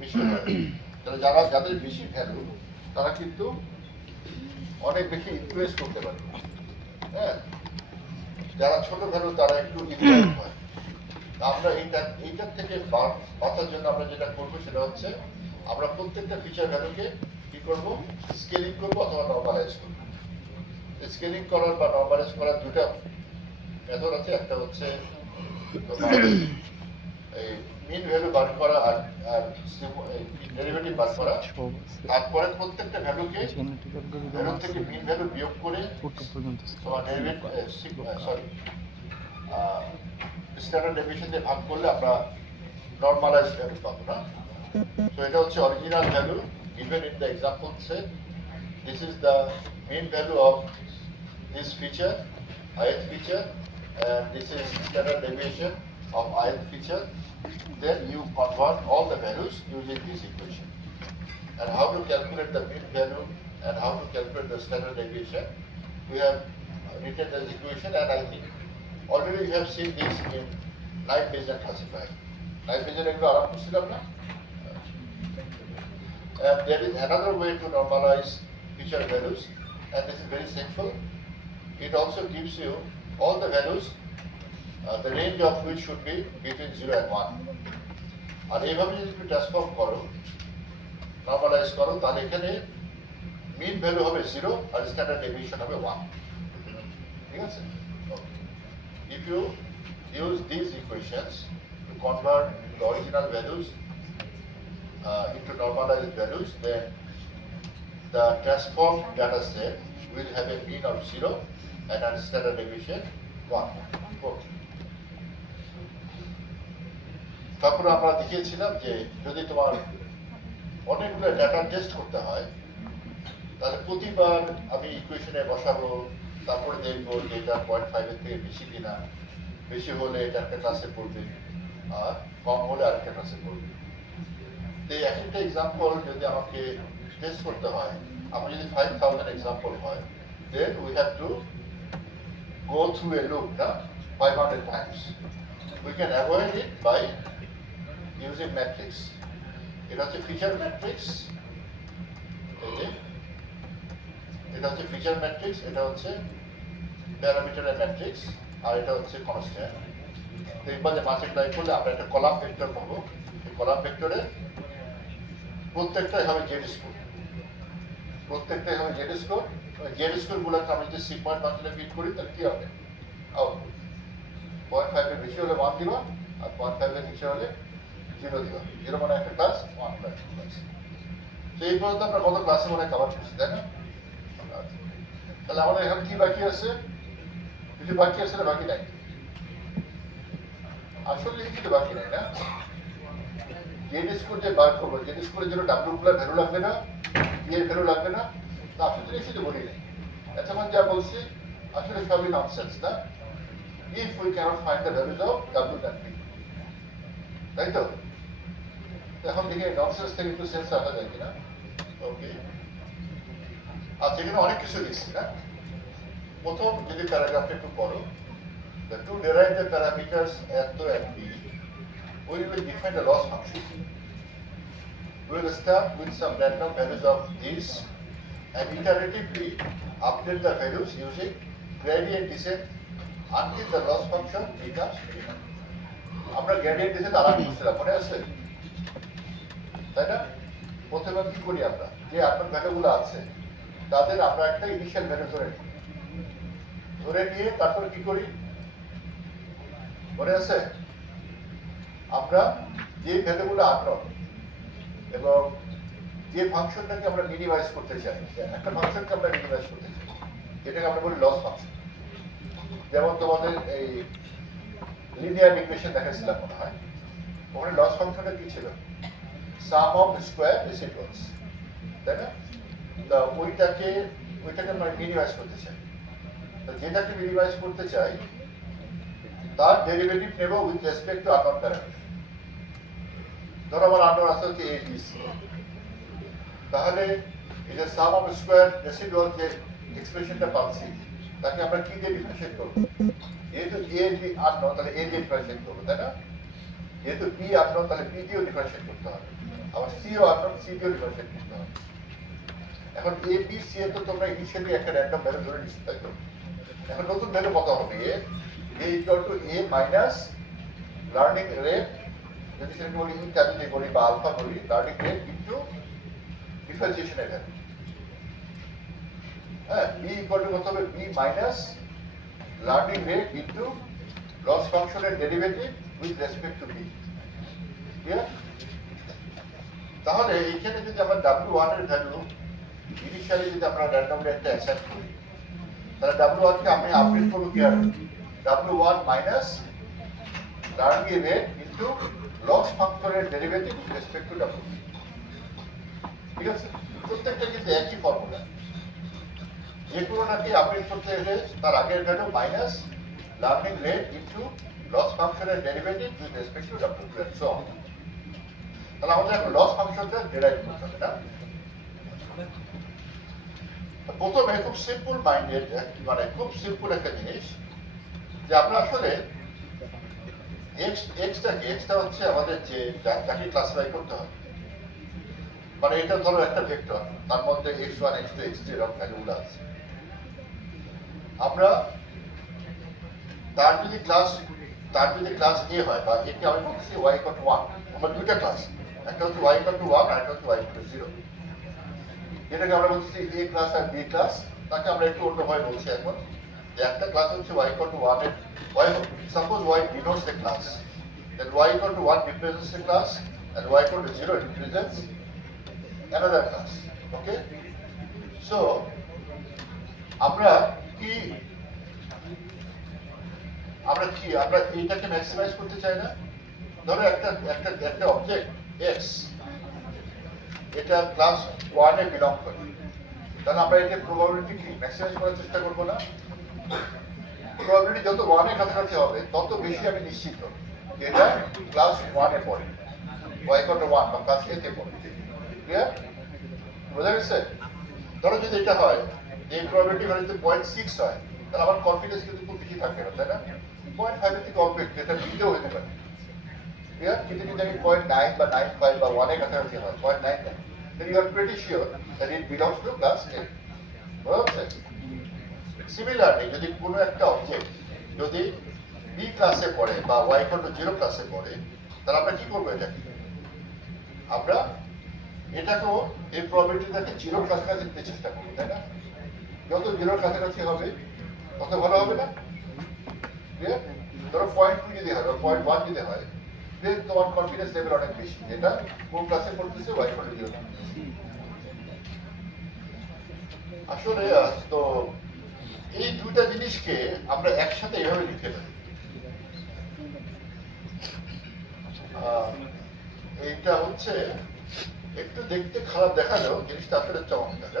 বেশি হয়। তাহলে যাদের বেশি ভ্যালু তারা কিন্তু অনেক বেশি ইনফ্লুয়েন্স করতে পারে। হ্যাঁ, যারা ছোট ভ্যালু তারা একটু ইনফ্লুয়েন্স হয়। আমরা এইটার থেকে বাঁচার জন্য আমরা যেটা করবো সেটা হচ্ছে আমরা প্রত্যেকটা ফিচার ভ্যালুকে কি করব, স্কেলিং করবো অথবা নর্মালাইজ করবো। স্কেলিং করার বা নর্মালাইজ করার দুটা মেথড আছে। একটা হচ্ছে তোমার এই মিন ভ্যালু বার করা আর ডেরিভেটিভ বার করা। তারপরে প্রত্যেকটা ভ্যালুকে ভ্যালু থেকে মিন ভ্যালু বিয়োগ করে তোমার ডেরিভেটিভ সরি স্ট্যান্ডার্ড ডেভিয়েশন দিয়ে ভাগ করলে আমরা নর্মালাইজ ভ্যালু পাবো না। So এটা হচ্ছে original value given in the example set. This is the mean value of this feature, ith feature, and this is standard deviation of ith feature. Then you convert all the values using this equation. And how to calculate the mean value and how to calculate the standard deviation, we have written this equation, and I think already you have seen this in night Bayesian classifier. Night Bayesian একটু আরাম করছিলাম না? And there is another way to normalize feature values, and this is very simple. It also gives you all the values, the range of which should be between 0 and 1. আর এইভাবে যদি তুমি transform করো, normalise করো, তাহলে এখানে mean value হবে 0 আর standard deviation হবে 1। ঠিক আছে? If you use these equations to convert the original values into normalized values, then the transformed data set will have a mean of 0 and a standard deviation 1. তারপরে আমরা দেখিয়েছিলাম যে যদি তোমার অনেকগুলো ডাটা টেস্ট করতে হয় তাহলে প্রতিবার আমি ইকুয়েশনে বসাবো, তারপরে দেখবো যে এটা 0.5 এর থেকে বেশি কিনা, বেশি হলে এটা একটা ক্লাসে পড়বে আর কম হলে আরেকটা ক্লাসে পড়বে। তো এই একটা এক্সাম্পল যদি আমাকে টেস্ট করতে হয়, আমার যদি 5000 এক্সাম্পল হয়, then we have to go through a loop 500 times. We can avoid it by using matrix. এটা হচ্ছে ফিচার ম্যাট্রিক্স, এটা হচ্ছে ফিচার ম্যাট্রিক্স, এটা হচ্ছে প্যারামিটারের ম্যাট্রিক্স, আর এটা হচ্ছে কনস্ট্যান্ট। তো এবার যে মাল্টিপ্লাই করলে আমরা একটা কলাম ভেক্টর পাবো। এই কলাম ভেক্টরে প্রত্যেকটাই হবে জেড স্কোর, প্রত্যেকটাই হবে জেড স্কোর। জেড স্কোর গুলোকে আমি যদি 3 পয়েন্ট ফাংশনে ফিট করি তাহলে কি হবে? আউটপুট 0.5 এর বেশি হলে 1 দিবা, আর 0.5 এর নিচে হলে 0 দিবা। 0 মানে একটা ক্লাস, 1 মানে একটা ক্লাস। তো এই পর্যন্ত আমরা কত ক্লাসে মনে কভার করছি, তাই না? তাহলে আমাদের এখন কি বাকি আছে? কিছু বাকি আছে না? বাকি নাই, আসলে কিছু বাকি নাই না। জেড স্কোর যে বার করবো, জেড স্কোরের জন্য ডাব্লিউ গুলার ভ্যালু লাগবে না, ই এর ভ্যালু লাগবে না। তো আসলে জিনিস শুধু বলি নাই, এতক্ষণ যা বলছি আসলে সবই ননসেন্স না। If we can't find the values of W and P, তাই তো? এখন দেখি ননসেন্স থেকে একটু সেন্স রাখা যায় কিনা। ওকে, আচ্ছা, এখানে অনেক কিছু লিখছি না। প্রথম যদি প্যারাগ্রাফটা একটু পড়ো, to derive the parameters F2 and B, we will define the loss function. We will start with some random values of this and iteratively update the values using gradient descent until the loss function becomes minimum. আমরা gradient descent আলাদা করছিলাম, মনে আছে? তাই না? প্রথমে কি করি আমরা, যে আপনার ভ্যালুগুলো আছে তাদের আমরা একটা ইনিশিয়াল ভ্যালু ধরে নিয়ে তারপর কি করি মনে আছে? আমরা যে ভ্যালুগুলো আননোন এবং যে ফাংশনটাকে আমরা মিনিমাইজ করতে চাই, একটা ফাংশনকে আমরা মিনিমাইজ করতে চাই, যেটাকে আমরা বলি লস ফাংশন। যেমন তোমাদের এই লিনিয়ার ইকুয়েশন দেখাচ্ছিলাম মনে হয়, ওখানে লস ফাংশনটা কি ছিল? সাম অফ স্কোয়ার রেসিপ্রোকস, তাই না? ওইটাকে আমরা মিনিমাইজ করতে চাই। তো যেটাকে মিনিমাইজ করতে চাই তার ডেরিভেটিভ নেব with respect to unknown parameter. ধরো আমার আননোন আছে হচ্ছে এ বি সি, তাহলে এটা সাম অফ স্কোয়ার রেসিডুয়াল যে এক্সপ্রেশনটা পাচ্ছি তাকে আমরা কি দিয়ে ডিফারেন্সিয়েট করব? যেহেতু এ বি আননোন, তাহলে এ দিয়ে ডিফারেন্সিয়েট করবো, তাই না? যেহেতু বি আননোন তাহলে বি দিয়েও ডিফারেন্সিয়েট করতে হবে, আবার সিও আননোন, সি দিয়েও ডিফারেন্সিয়েট করতে হবে। এখন এ বি সি এ তো তোমরা ইনিশিয়ালি একটা র্যান্ডম ভ্যালু ধরে নিচ্ছি, তাই তো? এখন নতুন ভ্যালু কত হবে? A equal to a minus learning rate, যদি সেটাকে বলি ইটা যদি বলি বা আলফা বলি, লার্নিং রেট ইন্টু ডিফারেন্সিয়েশনের ভ্যালু। হ্যাঁ, বি ইকুয়াল টু কত হবে? B minus learning rate into loss ফাংশনের derivative with respect to b. Clear? তাহলে এইখানে যদি আমরা W1 এর ভ্যালু ইনিশিয়ালি যদি আমরা র্যান্ডমলি একটা অ্যাসাইন করি, তাহলে W1 কে আমি আপডেট করব কি আর W1 minus learning rate into loss ফাংশনের derivative with respect to W। ঠিক আছে? প্রত্যেকটা কিন্তু একই ফর্মুলা। যে কোনোটাকে আপডেট করতে গেলে তার আগের value minus learning rate into loss ফাংশনের derivative with respect to W and so on. তাহলে আমাদের এখন লস ফাংশনটা ডেরাইভ করতে হবে না? প্রথমে খুব সিম্পল মাইন্ডেড, মানে খুব সিম্পল একটা জিনিস যে আমরা আসলে এক্সটা হচ্ছে আমাদের যে যাকে ক্লাসিফাই করতে হবে, মানে এটা ধরো একটা ভেক্টর, তার মধ্যে x1 x2 x3 এরকম ভ্যালুগুলো আছে। আমরা তার যদি ক্লাস a হয়, বা একে আমি বলছি y = 1, আমরা দুইটা ক্লাস, একটা হচ্ছে y = 1 আর একটা হচ্ছে y = 0। এটাকে আমরা বলছি a ক্লাস আর b ক্লাস। তাকে আমরা একটু অন্যভাবে বলছি এখন, যে একটা ক্লাস হচ্ছে y = 1 এর suppose y denotes the class, then y = 1 represents the class and y = 0 represents another class. Okay, so আমরা এইটাকে ম্যাক্সিমাইজ করতে চাই না? ধরো একটা অবজেক্ট x, এটা ক্লাস 1 এ বিলং করে, তাহলে আমরা এটা প্রবাবিলিটি কি ম্যাক্সিমাইজ করার চেষ্টা করব না? প্রবাবিলিটি যত 1 এর কাছাকাছি হবে তত বেশি আমি নিশ্চিত যে এটা ক্লাস 1 এ পড়ে, y = 1 বা ক্লাস a তে পড়ে। ক্লিয়ার? বোঝা গেছে? ধরো যদি এটা হয় যে প্রবাবিলিটি ভ্যালু 0.6 হয়, তাহলে আমার কনফিডেন্স কিন্তু খুব বেশি থাকবে না, তাই না? 0.5 এর থেকে অল্প একটু, এটা বিতেও হতে পারে। ক্লিয়ার? কিন্তু যদি আমি 0.9 বা 9.5 বা 1 এর কাছাকাছি হয়, 0.9, then you are pretty sure that it belongs to class A. বুঝতে? সিমিলারলি যদি কোনো একটা অবজেক্ট যদি B ক্লাসে পড়ে বা y = 0 ক্লাসে পড়ে, তাহলে আমরা কি করবো? আমরা এটাকেও এই প্রবাবিলিটিটাকে 0 কাছাকাছি নিতে চেষ্টা করবো, তাই না? যত 0 কাছাকাছি হবে তত ভালো হবে না? ক্লিয়ার? ধরো 0.2 যদি হয় বা 0.1 যদি হয়, দেন তোমার কনফিডেন্স লেভেল অনেক বেশি, যেটা কোন ক্লাসে পড়তেছে y = 0। আসলে তো এই দুইটা জিনিসকে আমরা একসাথে এভাবে লিখতে পারি। এইটা হচ্ছে একটু দেখতে খারাপ দেখালেও জিনিসটা আসলে চমৎকার।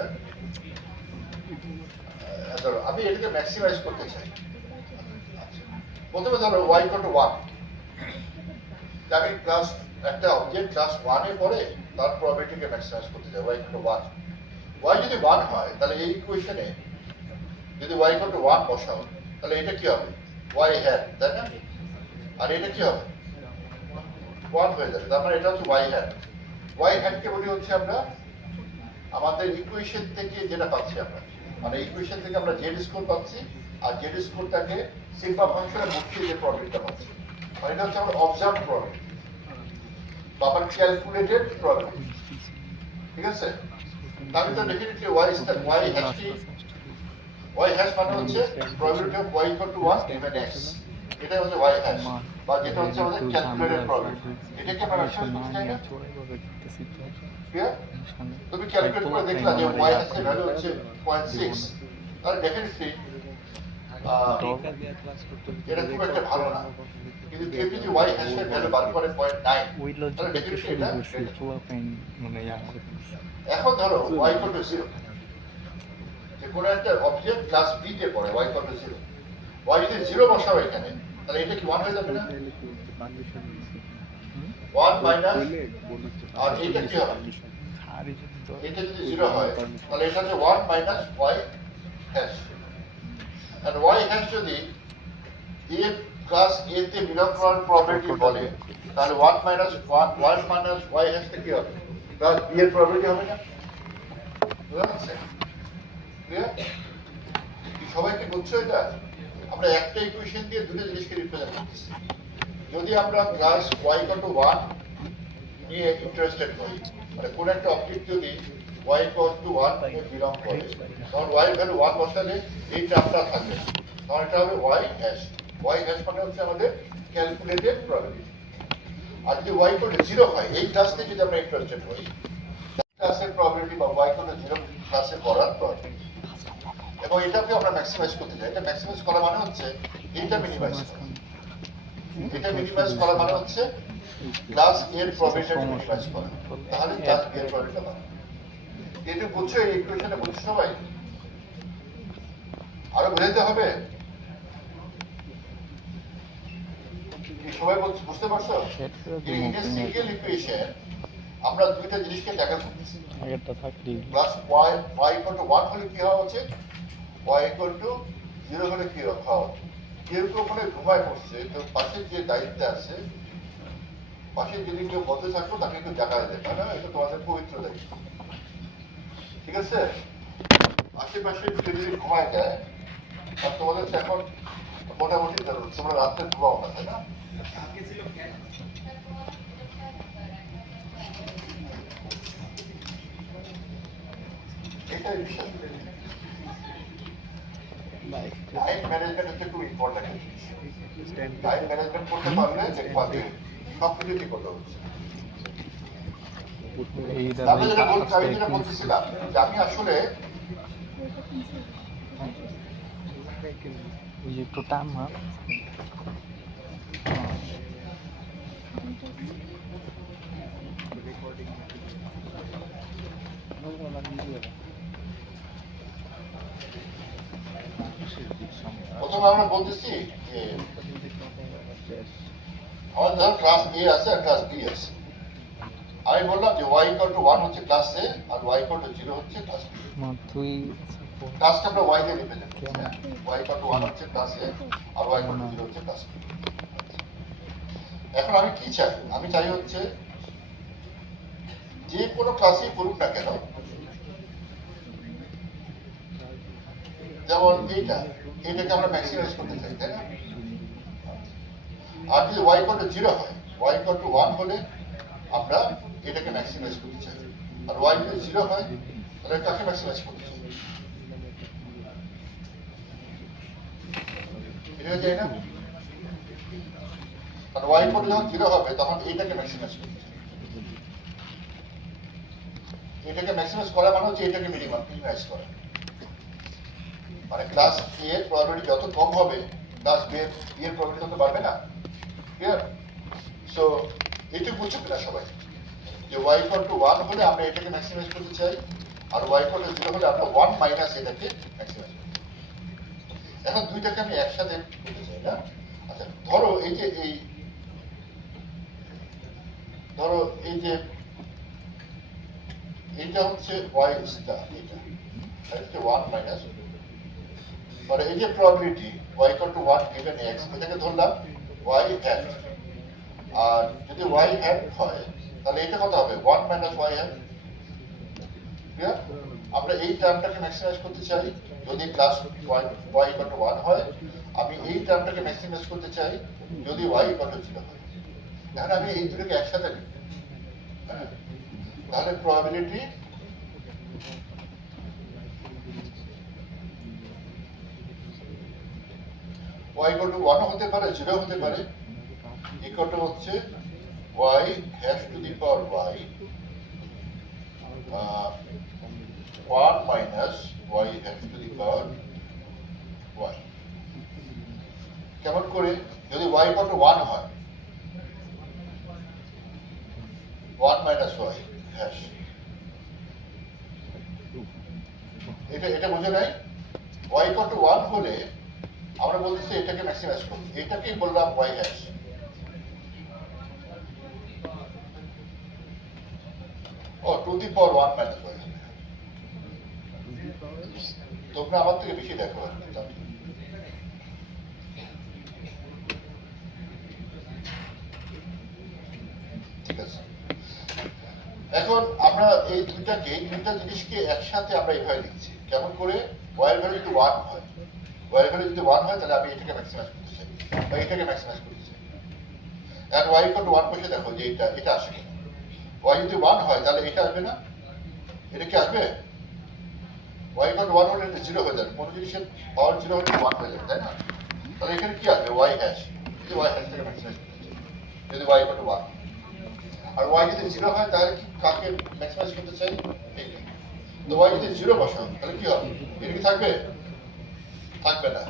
ধরো আমি এটাকে ম্যাক্সিমাইজ করতে চাই। প্রথমে ধরো y = 1, আমি একটা অবজেক্ট ক্লাস 1 এ পড়ে, তার প্রবাবিলিটিকে ম্যাক্সিমাইজ করতে চাই, y = 1। y যদি 1 হয়, তাহলে এই ইকুয়েশনে যদি y = 1 বসাও, তাহলে এটা কি হবে? y hat, তাই না? আর এটা কি হবে? 1 হয়ে যাবে। তার মানে এটা হচ্ছে y hat। y hat কে বলি হচ্ছে আমরা আমাদের ইকুয়েশন থেকে যেটা পাচ্ছি, আমরা মানে ইকুয়েশন থেকে আমরা z স্কোর পাচ্ছি, আর z স্কোরটাকে সিগমা ফাংশনে বসিয়ে যে প্রবাবিলিটিটা পাচ্ছি, মানে এটা হচ্ছে আমরা অবজার্ভ প্রবাবিলিটি বা আবার ক্যালকুলেটেড প্রবাবিলিটি। ঠিক আছে? তাহলে তো ডেফিনেটলি y hash মানে হচ্ছে probability of y = 1 given x, এটা হচ্ছে y hash, বা যেটা হচ্ছে আমাদের ক্যালকুলেটেড প্রবাবিলিটি। এটাকে আমরা ম্যাক্সিমাইজ করতে চাই না? ক্লিয়ার? তুমি ক্যালকুলেট করে দেখলা যে y hash এর ভ্যালু হচ্ছে 0.6, তাহলে ডেফিনেটলি এটা খুব একটা ভালো না। কিন্তু কেউ যদি y hash এর ভ্যালু বার করে 0.9, তাহলে ডেফিনেটলি এটা। এখন ধরো y = 0, যে কোনো একটা অবজেক্ট ক্লাস b তে পড়ে, y = 0, y যদি 0 বসাও এখানে, তাহলে এটা কি 1 হয়ে যাবে না? 1 মাইনাস, আর এটা কি হবে? এটা যদি 0 হয়, তাহলে এটা হচ্ছে 1 মাইনাস y hash। আর y hash যদি a ক্লাস a তে বিলং করার প্রবাবিলিটি বলে, তাহলে 1 মাইনাস ওয়াই হ্যাশটা কি হবে? প্লাস বি এর প্রববিলিটি হবে না? বুঝা যাচ্ছে? ক্লিয়ার? সবাই কি বুঝছো এটা? আমরা একটা ইকুয়েশন দিয়ে দুটো জিনিসকে রিপ্রেজেন্ট করতেছি। যদি আমরা ক্লাস y = 1 নিয়ে ইন্টারেস্টেড হই, মানে কোন একটা অবজেক্ট যদি y = 1 এ বিলং করে, তখন y এর ভ্যালু 1 বসালে এই টার্মটা থাকবে না, তখন এটা হবে y হ্যাশ। y হ্যাশ মানে হচ্ছে আমাদের ক্যালকুলেটেড প্রবাবিলিটি। আর যদি y = 0 হয়, এই ক্লাসে যদি আমরা ইন্টারেস্টেড হই, ক্লাসের প্রবাবিলিটি বা y = 0 ক্লাসে পড়ার প্রবাবিলিটি, এবং এটাকে আমরা ম্যাক্সিমাইজ করতে চাই। এটা ম্যাক্সিমাইজ করা মানে হচ্ছে এটা মিনিমাইজ করা। এটা মিনিমাইজ করা মানে হচ্ছে ক্লাস এর প্রবাবিলিটি মিনিমাইজ করা, তাহলে ক্লাস বি এর প্রবাবিলিটি পাবো। এটা বুঝছো? এই ইকুয়েশনে বুঝছো সবাই? আরো বোঝাতে হবে? সবাই বুঝতে পারছো? এই সিঙ্গেল ইকুয়েশন আমরা দুইটা জিনিসকে ট্যাকল করতেছি। প্লাস y = 1 হলে কি হওয়া উচিত, y = 0 হলে কি হওয়া উচিত। কেউ কেউ ওখানে ঘুমায় পড়ছে, তো পাশের যে দায়িত্বে আছে, পাশে যদি কেউ বলতে থাকতো তাকে একটু জানাই দেয়, না এটা তোমাদের পবিত্র দায়িত্ব, ঠিক আছে? আশেপাশে কেউ যদি ঘুমায় যায়, আর তোমাদের তো এখন মোটামুটি তোমরা রাত্রে ঘুমাও না, তাই না? এটাই বিশ্বাস করি। টাইম ম্যানেজমেন্ট হচ্ছে খুব ইম্পর্টেন্ট একটা জিনিস। টাইম ম্যানেজমেন্ট করতে পারলে দেখবা যে সব কিছু ঠিক হতে হচ্ছে। আমি যেটা বলতেছিলাম যে আমি আসলে একটু টান না। প্রথমে আমরা বলতেছি যে আমাদের ধর ক্লাস এ আছে আর ক্লাস বি আছে। আমি বললাম যে y = 1 হচ্ছে ক্লাস এ আর y = 0 হচ্ছে ক্লাস বি। ক্লাসটা আমরা y দিয়ে রিপ্রেজেন্ট করছি। y = 1 হচ্ছে ক্লাস এ আর y = 0 হচ্ছে ক্লাস বি। এখন আমি কি চাই? আমি চাই হচ্ছে যে কোনো ক্লাসেই পড়ুক না কেন, যেমন এটাকে আমরা ম্যাক্সিমাইজ করতে চাই, তাই না? আর যদি y = 0 হয়, y = 1 হলে আমরা এটাকে ম্যাক্সিমাইজ করতে চাই, আর y যদি 0 হয় তাহলে কাকে ম্যাক্সিমাইজ করতে চাই? এটা চাই না? কারণ y = যখন 0 হবে তখন এইটাকে ম্যাক্সিমাইজ করতে চাই। এটাকে ম্যাক্সিমাইজ করা মানে হচ্ছে এটাকে মিনিমাইজ করা। মানে ক্লাস এ এর প্রবাবিলিটি যত কম হবে, ক্লাস বি এর প্রবাবিলিটি তত বাড়বে না। ক্লিয়ার? সো এটা বুঝছো কিনা সবাই? যে y = 1 হলে আমরা এটাকে ম্যাক্সিমাইজ করতে চাই, আর y = 0 হলে আমরা 1 মাইনাস এটাকে ম্যাক্সিমাইজ করতে চাই। এখন দুইটাকে আমি একসাথে করতে চাই না? আচ্ছা, ধরো এই যে এইটা হচ্ছে y স্টার, এটা আর হচ্ছে 1 মাইনাস, মানে এই যে প্রবাবিলিটি y = 1 given x, এটাকে ধরলাম y hat, আর যদি y hat হয় তাহলে এটা কত হবে? 1 মাইনাস y hat। ক্লিয়ার? আমরা এই টার্মটাকে ম্যাক্সিমাইজ করতে চাই যদি ক্লাস y = 1 হয়, আমি এই টার্মটাকে ম্যাক্সিমাইজ করতে চাই যদি y = 0 হয়। এখন আমি এই দুটোকে একসাথে নিই, হ্যাঁ, তাহলে প্রবাবিলিটি y = 1 হতে পারে, 0 হতে পারে, ইকুয়াল হচ্ছে y hash two the power y 1 minus y hash two the power y। কেমন করে? যদি y = 1 হয়, 1 মাইনাস y হ্যাশ, এটা বুঝে নাই? y = 1 হলে আমরা বলতেছি এটাকে ম্যাক্সিমাইজ করব, এটাকেই বললাম y হ্যাশ। ও to the power 1 minus y। তোমরা আমার থেকে বেশি দেখো আর কি। এখন আমরা এই দুইটা জিনিসকে একসাথে আমরা এভাবে লিখছি কেমন করে y এর ভ্যালু যদি 1 হয় y এর ভ্যালু যদি 1 হয় তাহলে আমি এটাকে ম্যাক্সিমাইজ করতে চাই বা এটাকে ম্যাক্সিমাইজ করতে চাই আর y = 1 বসে দেখো যে এটা আসে কিনা y যদি 1 হয় তাহলে এটা আসবে না এটা কি আসবে y = 1 হলে এটা 0 হয়ে যাবে কোন জিনিসের পাওয়ার 0 হলে 1 হয়ে যাবে তাই না তাহলে এখানে কি আসবে y হ্যাশ যদি y হ্যাশ থেকে ম্যাক্সিমাইজ করতে চাই যদি y = 1 আর y যদি 0 হয় তাহলে কি কাকে ম্যাক্সিমাইজ করতে চাই এইটা তো y যদি 0 বসাও তাহলে কি হবে এটা কি থাকবে থাকবে না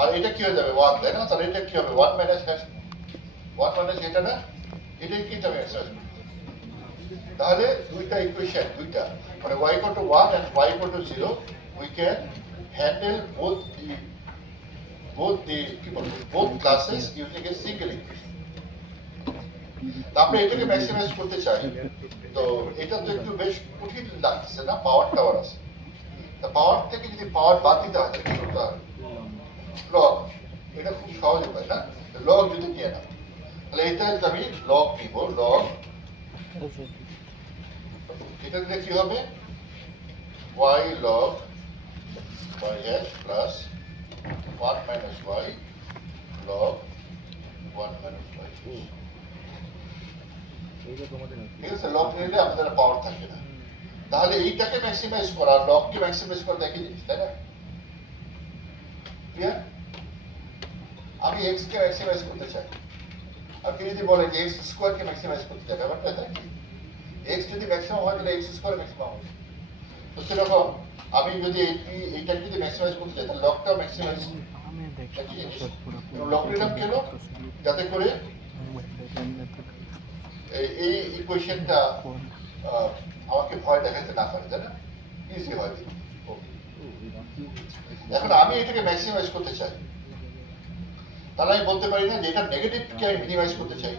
আর এটা কি হয়ে যাবে 1 তাই না তাহলে এটা কি হবে 1 মাইনাস হ্যাশ 1 মাইনাস এটা না এটাই কি যাবে ম্যাক্সিমাইজ তাহলে দুইটা ইকুয়েশন দুইটা মানে y = 1 and y = 0 we can handle both classes using a single equation আমরা এটাকে ম্যাক্সিমাইজ করতে চাই তো এটা তো একটু বেশ কঠিন লাগছে না পাওয়ার টাওয়ার আছে তা পাওয়ার থেকে যদি পাওয়ার বাদ দিতে হয় তাহলে কি করতে হবে লগ এটা খুব সহজ উপায় না লগ যদি নিয়ে নাও তাহলে এটা আমি লগ নিব লগ এটা দিলে কি হবে y log y hash plus 1 minus y log 1 minus y ঠিক আছে লগ নিলে আমাদের পাওয়ার থাকে না তাহলে এইটাকে ম্যাক্সিমাইজ করা লগকে ম্যাক্সিমাইজ করা একই জিনিস তাই না ক্লিয়ার আমি x কে ম্যাক্সিমাইজ করতে চাই আর কি যদি বলে যে x স্কয়ার কে ম্যাক্সিমাইজ করতে চাই ব্যাপারটা তাই x যদি ম্যাক্সিমাম হয় তাহলে x স্কয়ার ম্যাক্সিমাম হবে তো সেরকম আমি যদি এইটাকে যদি ম্যাক্সিমাইজ করতে চাই তাহলে লগটাও ম্যাক্সিমাইজ একই জিনিস লগ নিলাম কেন যাতে করে এই ইকুয়েশনটা আমাকে ভয় দেখাতে না পারে তাই না ইজি হয় এখন আমি এটাকে ম্যাক্সিমাইজ করতে চাই তাহলে আমি বলতে পারি না যে এটা নেগেটিভকে আমি মিনিমাইজ করতে চাই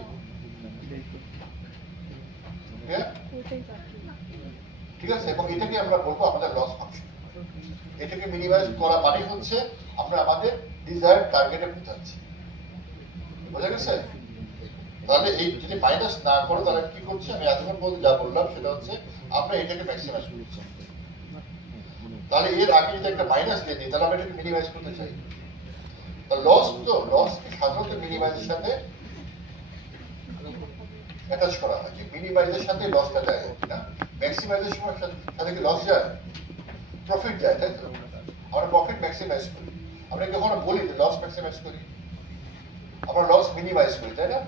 ঠিক আছে এবং এটাকে আমরা বলবো আমাদের লস ফাংশন এটাকে মিনিমাইজ করা মানে হচ্ছে আমরা আমাদের ডিজায়ার্ড টার্গেটে পৌঁছাচ্ছি বোঝা গেছে তাহলে এই যদি মাইনাস না করো তাহলে কি করছে আমি এতক্ষণ বলতে যা বললাম সেটা হচ্ছে আমরা এটাকে ম্যাক্সিমাইজ করছি তাহলে এর আগে যদি একটা মাইনাস দিয়ে দিই তাহলে আমরা এটাকে মিনিমাইজ করতে চাই তা লস সাধারণত মিনিমাইজের সাথে অ্যাটাচ করা হয় যে মিনিমাইজের সাথে লসটা যায় না ম্যাক্সিমাইজের সময় সাথে কি লস যায় প্রফিট যায় তাই তো আমরা প্রফিট ম্যাক্সিমাইজ করি আমরা কখনো বলি যে লস ম্যাক্সিমাইজ করি আমরা লস মিনিমাইজ করি তাই না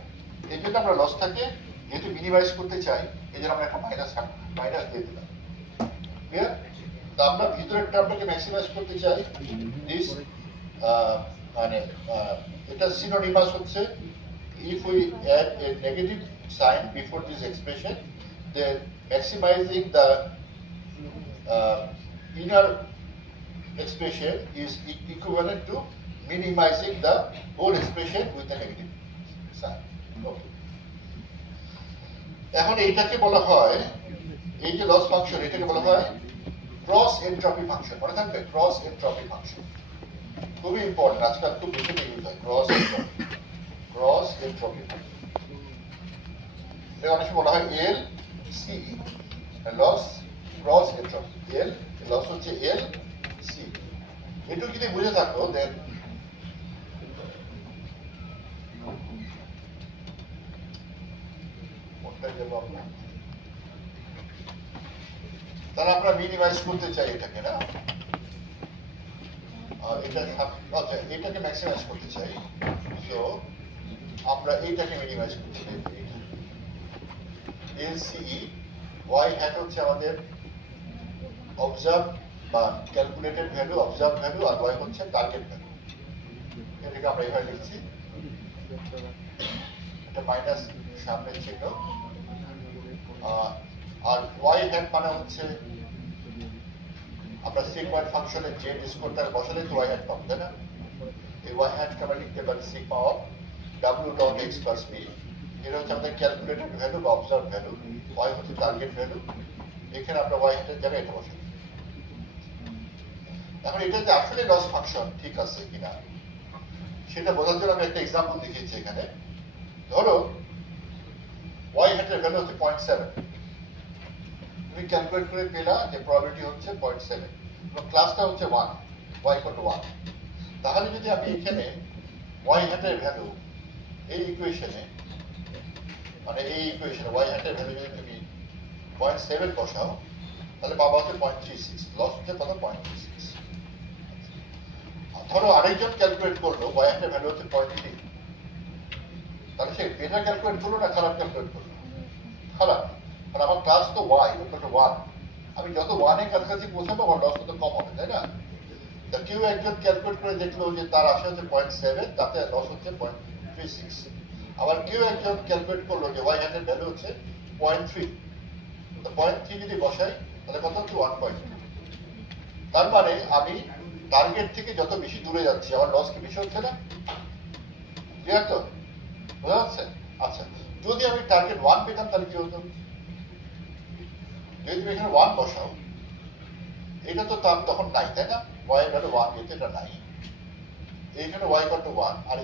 এই জন্য আমরা লসটাকে যেহেতু মিনিমাইজ করতে চাই এই জন্য আমরা একটা মাইনাস দিয়ে দিলাম ক্লিয়ার তা আমরা ভিতরের টার্মটাকে ম্যাক্সিমাইজ করতে চাই দিস মানে এটা সিনোনিমাস হচ্ছে if we add a negative sign before this expression then maximizing the inner expression is equivalent to minimizing the whole expression with a negative sign okay এখন এইটাকে বলা হয় এই যে লস ফাংশন এটাকে বলা হয় ক্রস এনট্রপি ফাংশন মনে থাকবে ক্রস এনট্রপি ফাংশন খুবই ইম্পর্টেন্ট আজকাল খুব বেশি ইউজ হয় ক্রস এনট্রপি এটা অনেক সময় বলা হয় L C loss cross entropy L loss হচ্ছে এল সি এটুকু যদি বুঝে থাকো দেন তাহলে আমরা মিনিমাইজ করতে চাই এটাকে না এটা আচ্ছা এটাকে ম্যাক্সিমাইজ করতে চাই সো আমরা এইটাকে মিনিমাইজ করতে চাই এলসিই ওয়াই হ্যাট হচ্ছে আমাদের অবজার্ভ বা ক্যালকুলেটেড ভ্যালু অবজার্ভ ভ্যালু আর ওয়াই হচ্ছে টার্গেট ভ্যালু এটাকে আমরা এইভাবে লিখছি এটা মাইনাস সামনের চিহ্ন আর ওয়াই হ্যাট মানে হচ্ছে আমরা সিগমা ফাংশনে যে ডিসকোডার বসালে তো ওয়াই হ্যাট পাবো তাই না এই ওয়াই হ্যাটকে আমরা লিখতে পারি sigma of W dot X plus B এটা হচ্ছে আমাদের ক্যালকুলেটেড ভ্যালু বা অবজার্ভ ভ্যালু ওয়াই হচ্ছে টার্গেট ভ্যালু এখানে আমরা ওয়াই হ্যাটের জায়গায় এটা বসাই এখন এটা যে আসলে লস ফাংশন ঠিক আছে কিনা সেটা বোঝার জন্য আমি একটা এক্সাম্পল দেখিয়েছি এখানে ধরো ওয়াই হ্যাটের ভ্যালু হচ্ছে 0.7 তুমি ক্যালকুলেট করে পেলা যে প্রবাবিলিটি হচ্ছে 0.7 এবং ক্লাসটা হচ্ছে 1, y = 1। তাহলে যদি আমি এখানে y হ্যাটের ভ্যালু এই ইকুয়েশনে মানে এই ইকুয়েশনে y হ্যাটের ভ্যালু যদি তুমি 0.7 বসাও তাহলে পাবা হচ্ছে 0.36, লস হচ্ছে কত 0.36। ধরো আরেকজন ক্যালকুলেট করলো y হ্যাটের ভ্যালু হচ্ছে 0.3, তাহলে সে বেটার ক্যালকুলেট করলো না খারাপ ক্যালকুলেট করলো? খারাপ, কারণ আমার ক্লাস তো y = 1, আমি যত 1 এর কাছাকাছি পৌঁছাবো আমার লস তত কম হবে, তাই না? তা কেউ একজন ক্যালকুলেট করে দেখলো যে তার আসে হচ্ছে 0.7, তাতে লস হচ্ছে 0.36। আবার কেউ একজন ক্যালকুলেট করলো যে y হ্যাটের ভ্যালু হচ্ছে 0.3, তো 0.3 যদি বসাই তাহলে কত হচ্ছে 1.2। তার মানে আমি টার্গেট থেকে যত বেশি দূরে যাচ্ছি আমার লস কি বেশি হচ্ছে না? ক্লিয়ার তো? বোঝা যাচ্ছে? আচ্ছা, যদি আমি টার্গেট 1 পেতাম তাহলে কি হতো? যদি তুমি এখানে 1 বসাও, এটা তো তার তখন নাই, তাই না? y এর ভ্যালু 1, যেহেতু এটা নাই, এইখানে y = 1 আর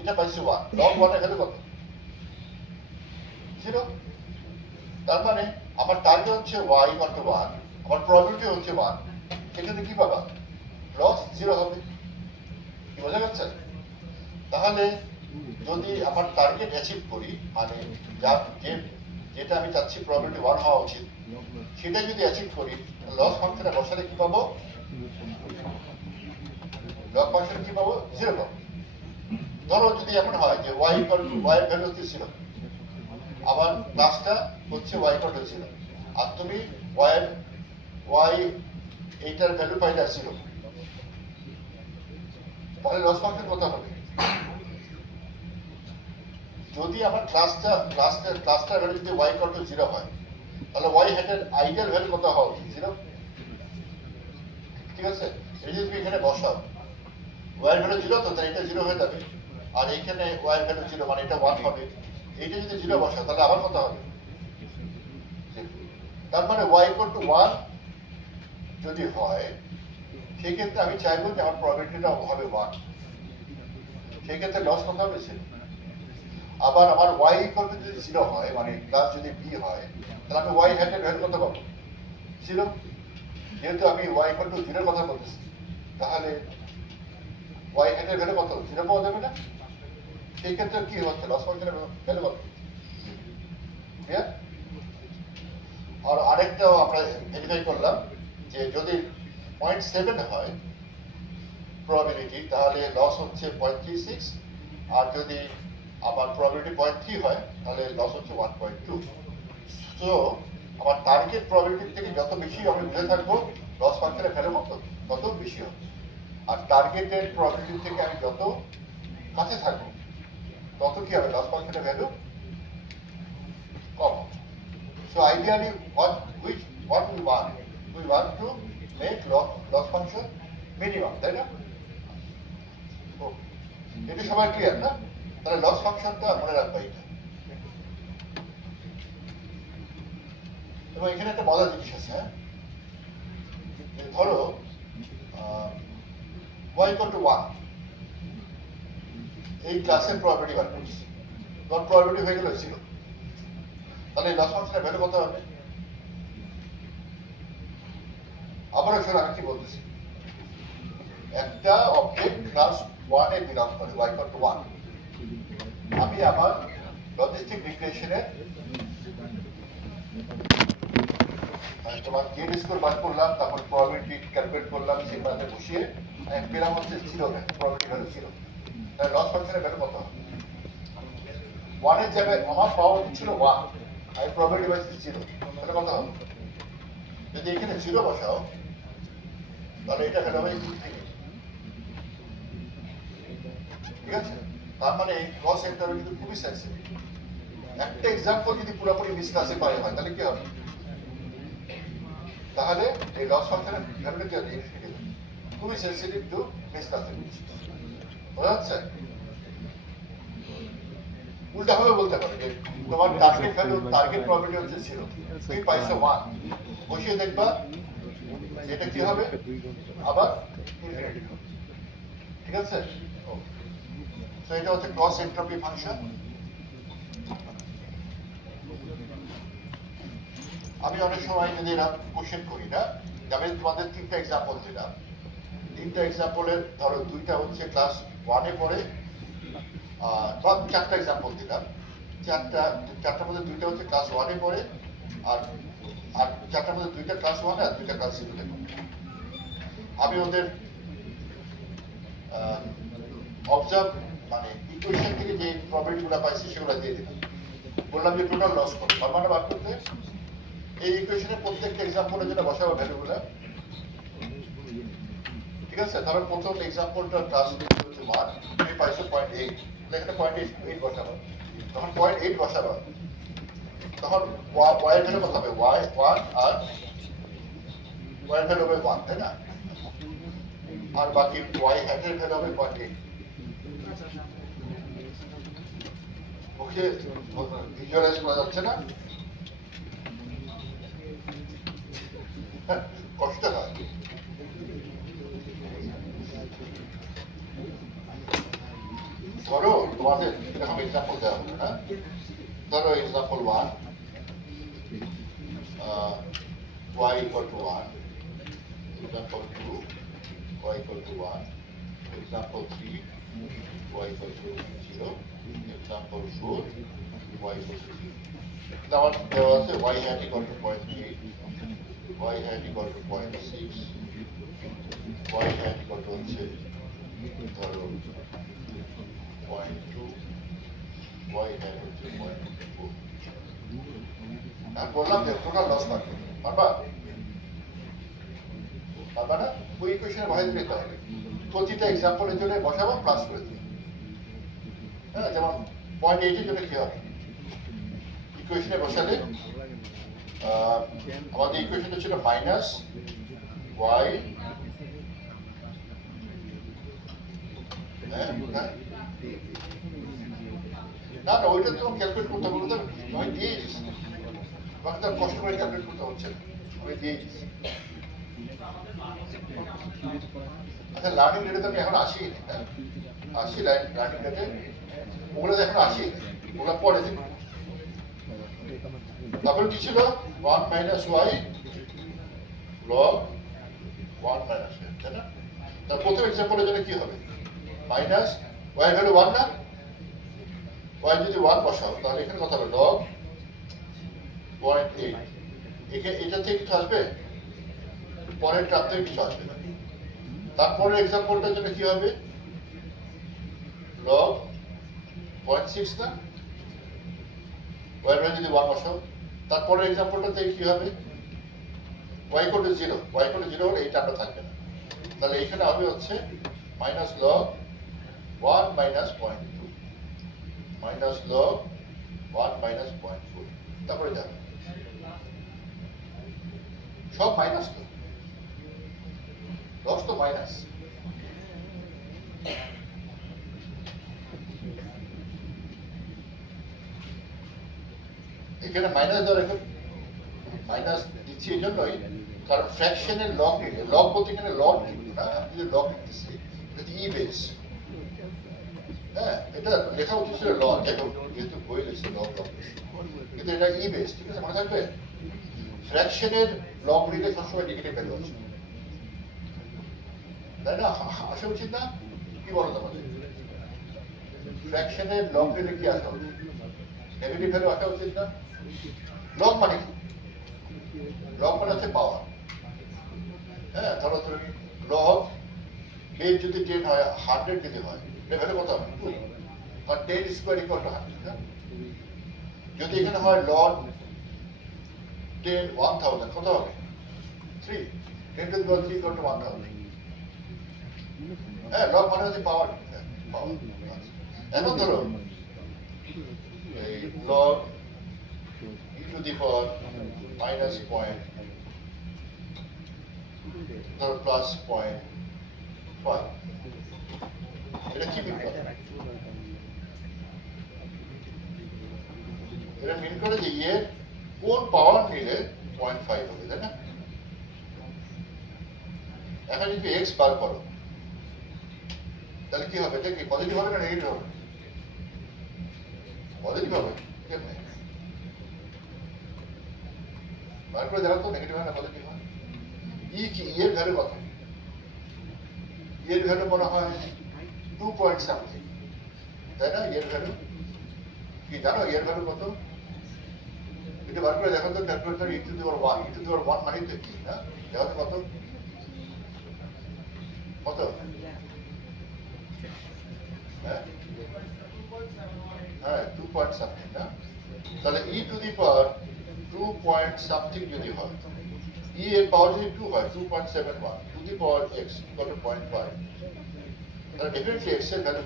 এটা পাইছে 1, log 1 এর ভ্যালু কত? 0। তার মানে আমার টার্গেট হচ্ছে y = 1, আমার প্রবাবিলিটি হচ্ছে 1, সেখানে কি পাবা? লস 0 হবে। কি বোঝা যাচ্ছে? তাহলে যদি আমার টার্গেট অ্যাচিভ করি, মানে যেটা আমি চাচ্ছি প্রবাবিলিটি 1 হওয়া উচিত, সেটা যদি অ্যাচিভ করি, লস ফাংশনে বসালে কি পাবো? লগ ফাংশনে কি পাবো? 0 পাবো। ধরো যদি এমন হয় যে y এর ভ্যালু হচ্ছে 0, আবার ক্লাসটা হচ্ছে y = 0, আর তুমি y এইটার ভ্যালু পাইলে 0, তাহলে লস ফাংশন কত হবে? যদি আমার ক্লাসটার ভ্যালু যদি y = 0 হয়, তাহলে y হ্যাটের আইডিয়াল ভ্যালু কত হওয়া উচিত? 0। ঠিক আছে? এই যে তুমি এখানে বসাও, y এর ভ্যালু 0, তো তাই এটা 0 হয়ে যাবে, আর এইখানে y এর ভ্যালু 0 মানে এটা 1 হবে। এইটা যদি 0 বসাও তাহলে আবার কত হবে? তার মানে y = 1 যদি হয়, সেই ক্ষেত্রে আমি চাইবো যে আমার প্রবাবিলিটিটা হবে 1, সেই ক্ষেত্রে লস কত হবে? 0। আবার আমার y = যদি 0 হয়, মানে ক্লাস যদি b হয়, তাহলে আমি y হ্যাটের ভ্যালু কত পাবো? 0। যেহেতু আমি y = 0 এর কথা বলতেছি, তাহলে y হ্যাটের ভ্যালু কত? 0 পাওয়া যাবে না? সেই ক্ষেত্রে কি হচ্ছে? লস ফাংশনের ভ্যালু কত? ক্লিয়ার? আর আরেকটাও আমরা ভেরিফাই করলাম যে যদি 0.7 হয় প্রবাবিলিটি, তাহলে লস হচ্ছে 0.36, আর যদি আমার প্রবাবিলিটি 0.3 হয় তাহলে লস হচ্ছে 1.2। সো আমার টার্গেট প্রবাবিলিটি থেকে যত বেশি আমি দূরে থাকবো, লস ফাংশনের ভ্যালু তত বেশি হবে, আর টার্গেটের প্রবাবিলিটি থেকে আমি যত কাছে থাকবো তত কি হবে? লস ফাংশনের ভ্যালু কম হবে। So ideally, what we want to make loss function minimum, তাই না? এটা সবাই ক্লিয়ার না? তাহলে লস ফাংশনটা মনে রাখবো এটা। এবং এখানে একটা মজার জিনিস আছে, হ্যাঁ, ধরো y = 1, এই ক্লাসের প্রবাবিলিটি বার করছি, তোমার প্রবাবিলিটি হয়ে গেল 0, তাহলে লস ফাংশনের ভ্যালু কত হবে? আবারও শোনো আমি কি বলতেছি, একটা অবজেক্ট ক্লাস 1 এ বিলং করে, y = 1, আমি আমার লজিস্টিক রিগ্রেশনের তোমার গেট স্কোর বার করলাম, তারপর প্রবাবিলিটি ক্যালকুলেট করলাম, সেখানে বসিয়ে পেলাম হচ্ছে 0, প্রবাবিলিটি ভ্যালু 0, তাহলে লস ফাংশনের ভ্যালু কত হবে? 1 এর জায়গায় আমার পাওয়া উচিত ছিল 1, আমি প্রবাবিলিটি পাইছি 0, তাহলে কত হবে? যদি এখানে 0 বসাও তাহলে এটা ভ্যালু হবে 3। ঠিক আছে? তার মানে এই লস সেন্টার কিন্তু খুবই সেন্সিটিভ। একটা এক্সাম্পল যদি পুরোপুরি মিসক্লাসিফাই হয় তাহলে কি হবে? তাহলে এই লস ফাংশনের ভ্যালুটা কি হবে? খুবই সেন্সিটিভ টু মিসক্লাসিফিকেশন। বোঝা যাচ্ছে? উল্টা ভাবে বলতে পারে যে তোমার টার্গেট প্রবাবিলিটি হচ্ছে 0, তুমি পাইছো 1, বসিয়ে দেখবা এটা কি হবে? আবার ইনফিনিটি হবে। ঠিক আছে? সো এটা হচ্ছে ক্রস এন্ট্রপি ফাংশন। আমি অনেক সময় যদি এরা কোশ্চেন করি না, আমি তোমাদের তিনটা এক্সাম্পল দিলাম, তিনটা এক্সাম্পলের ধরো দুইটা হচ্ছে ক্লাস 1-এ পড়ে, বা চারটা এক্সাম্পল দিলাম, চারটার মধ্যে দুইটা হচ্ছে ক্লাস 1-এ পড়ে, আর আর চারটার মধ্যে দুইটা ক্লাস 1-এ আর দুইটা ক্লাস 0-তে পড়ে। আমি ওদের অবজার্ভ মানে ইকুয়েশন থেকে যে প্রবলেম গুলো পাইছি সেগুলো দিয়ে দিলাম, বললাম যে টোটাল লস করো ফরমাটা বার করতে। এই ইকুয়েশনের প্রত্যেকটা এক্সাম্পলের জন্য বসাবো ভ্যালুগুলো, ঠিক আছে? ধরো প্রথম এক্সাম্পলটা ক্লাস হচ্ছে 1, তুমি পাইছো 0.8, এখানে 0.8 বসাবো, তখন 0.8 বসাবো, তখন y এর ভ্যালু কত হবে? y 1 আর y এর ভ্যালু হবে 1, তাই না? আর বাকি y hat এর ভ্যালু হবে 0.8। ওকে, ভিজুয়ালাইজ করা যাচ্ছে না? কষ্ট হয়। ধরো তোমাদের এরকম এক্সাম্পল দেওয়া হলো না, ধরো example 1, y equal to 1, example 2, y equal to 1, example 3, y equal to 0, example 4, y equal to 0. আমার দেওয়া আছে y hat equal to 0.8, y hat equal to 0.6, y hat equal to হচ্ছে ধরো 0.2, y hat হচ্ছে 0.4। আমি বললাম যে টোটাল লস পাবে, পারবা? পারবা না? ওই ইকুয়েশনের বাইরে নিতে হবে, প্রতিটা এক্সাম্পলের জন্য বসাবো প্লাস করে দিই। হ্যাঁ, যেমন 0.8 এর জন্য কি হবে? ইকুয়েশনে বসালে আমাদের ইকুয়েশনটা ছিল মাইনাস y, না না ওইটা তো ক্যালকুলেট করতে হবে, ওটা আমি দিয়ে দিচ্ছি, বাকি তার কষ্ট করে ক্যালকুলেট করতে হচ্ছে না, আমি দিয়ে দিচ্ছি। আচ্ছা, লার্নিং রেটে তো আমি এখন আসি, লার্নিং রেটে ওগুলো তো এখন আসি, ওগুলো পরে দেবো। তারপরে কি ছিল? 1 minus y log 1 minus y, তাই না? তার প্রথম এক্সাম্পলের জন্য কি হবে? মাইনাস y এর ভ্যালু 1 না, y যদি 1 বসাও তাহলে এখানে কত হবে? লগ 0.8। এখানে এটা থেকে কিছু আসবে, পরের টার্ম থেকে কিছু আসবে না। তারপরে এক্সাম্পলটার জন্য কি হবে? লগ 0.6 না, y এর ভ্যালু যদি 1 বসাও, তারপরে এক্সাম্পলটা থেকে কি হবে? y equal to 0, y equal to 0 হলে এই টার্মটা থাকবে না, তাহলে এখানে হবে হচ্ছে minus log 1 minus 0.2, minus log 1 minus 0.4। তারপরে যাবে সব মাইনাস, তো লস তো মাইনাস। এখানে মাইনাস ধরে মাইনাস দিচ্ছি এই জন্যই কারণ ফ্র্যাকশনের লগ নিলে, লগ বলতে এখানে লগ কিন্তু না, আমি যে লগ নিতেছি এটা ই বেস। হ্যাঁ, এটা লেখা উচিত ছিল লগ, যেহেতু বই লিখছে লগ, কিন্তু এটা ই বেস, ঠিক আছে? মনে থাকবে ফ্র্যাকশনের লগ নিলে সবসময় নেগেটিভ ভ্যালু আছে, তাই না? আসা উচিত না? কি বলো তোমাদের? ফ্র্যাকশনের লগ নিলে কি আসা উচিত? নেগেটিভ ভ্যালু আসা উচিত না? লগ মানে কি? লগ মানে হচ্ছে পাওয়ার। হ্যাঁ, ধরো তুমি লগ বেস যদি 10 হয়, 100 যদি হয়, ভ্যালু কত হবে? 2, কারণ 10 স্কোয়ার ইকুয়াল টু 100। যদি এখানে হয় লগ 10 1000, কত হবে? 3, 10 to the power 3 equal to 1000। হ্যাঁ, লগ মানে হচ্ছে পাওয়ার। এখন ধরো এই log e to the power minus point, ধরো প্লাস 0.5, এটা কি মিন করে? এটা মিন করে যে এর কোন পাওয়ার নিলে 0.5 হবে, তাই না? এখন যদি x বার করো তাহলে কি হবে? এটা কি পজিটিভ হবে না নেগেটিভ হবে? পজিটিভ হবে। কেমনে? বার করে দেখো তো নেগেটিভ হয় না পজিটিভ হয়। ই কি এর ভ্যালু কত? এর ভ্যালু মনে হয় 2 পয়েন্ট সামথিং, তাই না? এর ভ্যালু কি জানো? এর ভ্যালু কত? এটা বার করে দেখো তো calculator. E to the power 1, e to the power 1 মানে তো কি না? দেখো তো কত কত? হ্যাঁ হ্যাঁ 2 পয়েন্ট সামথিং না? তাহলে e to the power 2 point something যদি হয়, ই এর পাওয়ার যদি 2 হয়, 2.71 to the power x equal to 0.5, তাহলে ডেফিনেটলি x এর ভ্যালু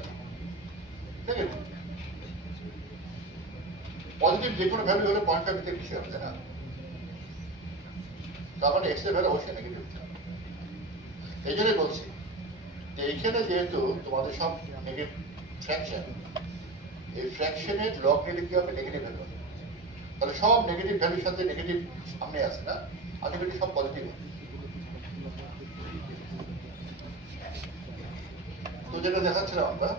নেগেটিভ। পজিটিভ যে কোনো ভ্যালু হলে 0.5 থেকে বেশি হবে, তাই না? তার মানে x এর ভ্যালু অবশ্যই নেগেটিভ। এই জন্যই বলছি যে এইখানে যেহেতু তোমাদের সব নেগেটিভ ফ্র্যাকশন, এই ফ্র্যাকশনের লগ নিলে কি হবে? নেগেটিভ ভ্যালু হবে। তাহলে সব নেগেটিভ ভ্যালুর সাথে নেগেটিভ সামনে আসে না, আলটিমেটলি সব পজিটিভ হবে। তো যেটা দেখাচ্ছিলাম আমরা,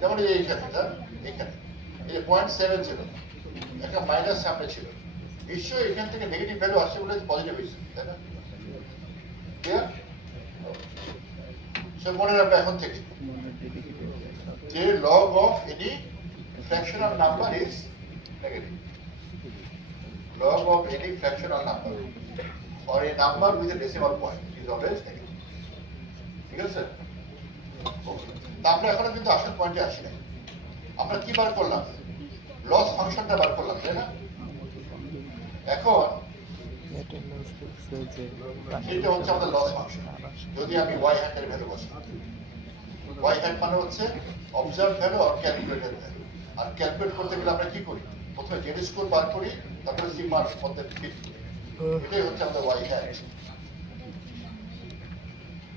যেমন এইখানে এখানে এই 0.7 ছিল, একটা মাইনাস সামনে ছিল, নিশ্চয়ই এখান থেকে নেগেটিভ ভ্যালু আসছে বলে পজিটিভ হয়েছে, তাই না? ক্লিয়ার? সে মনে রাখবে এখন থেকে যে log of any fractional number is negative. Log of any fractional number or a number with a decimal point is always negative. ঠিক আছে? তা আমরা এখনো কিন্তু আসল পয়েন্টে আসি নাই। আমরা কি বার করলাম? লস ফাংশনটা বার করলাম, তাই না? এখন এটা হচ্ছে আমাদের লস ফাংশন। যদি আমি y hat এর ভ্যালু বসাই, y hat মানে হচ্ছে অবজার্ভ ভ্যালু আর ক্যালকুলেটেড ভ্যালু। আর ক্যালকুলেট করতে গেলে আমরা কি করি? প্রথমে জেড স্কোর বার করি, তারপরে সিগমা মধ্যে ফিট করি। এটাই হচ্ছে আমাদের y hat।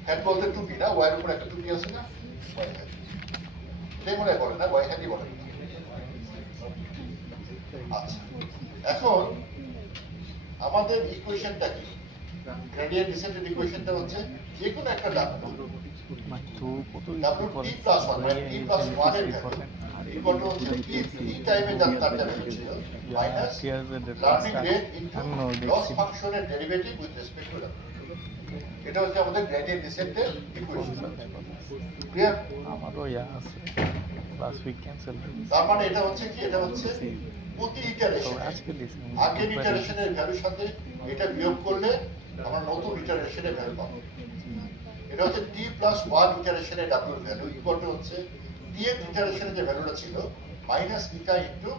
হ্যাট বলতে টুপি না, y এর উপর একটা টুপি আছে না, y hat। এটাই মনে করে না, y hatই বলে। আচ্ছা, এখন আমাদের ইকুয়েশনটা কি? গ্রেডিয়েন্ট ডিসেন্টের ইকুয়েশনটা হচ্ছে যে কোনো একটা ডাব্লু টি প্লাস 1 মানে টি প্লাস 1 এর ভ্যালু ইকুয়াল টু হচ্ছে টি টাইমে তার ভ্যালু ছিল minus learning rate into loss ফাংশনের derivative with respect to W. এটা হচ্ছে আমাদের গ্রেডিয়েন্ট ডিসেন্টের ইকুয়েশন। ক্লিয়ার? আমারও আছে লাস্ট উইক ক্যান্সেল। তার মানে এটা হচ্ছে কি? এটা হচ্ছে প্রতি ইটারেশন আগের ইটারেশনের ভ্যালুর সাথে এটা বিয়োগ করলে আমরা নতুন ইটারেশনের ভ্যালু পাবো। এটা হচ্ছে টি প্লাস 1 ইটারেশনের ডাব্লুর ভ্যালু ইকুয়াল টু হচ্ছে টি এর ইটারেশনে যে ভ্যালুটা ছিল মাইনাস ইটা ইনটু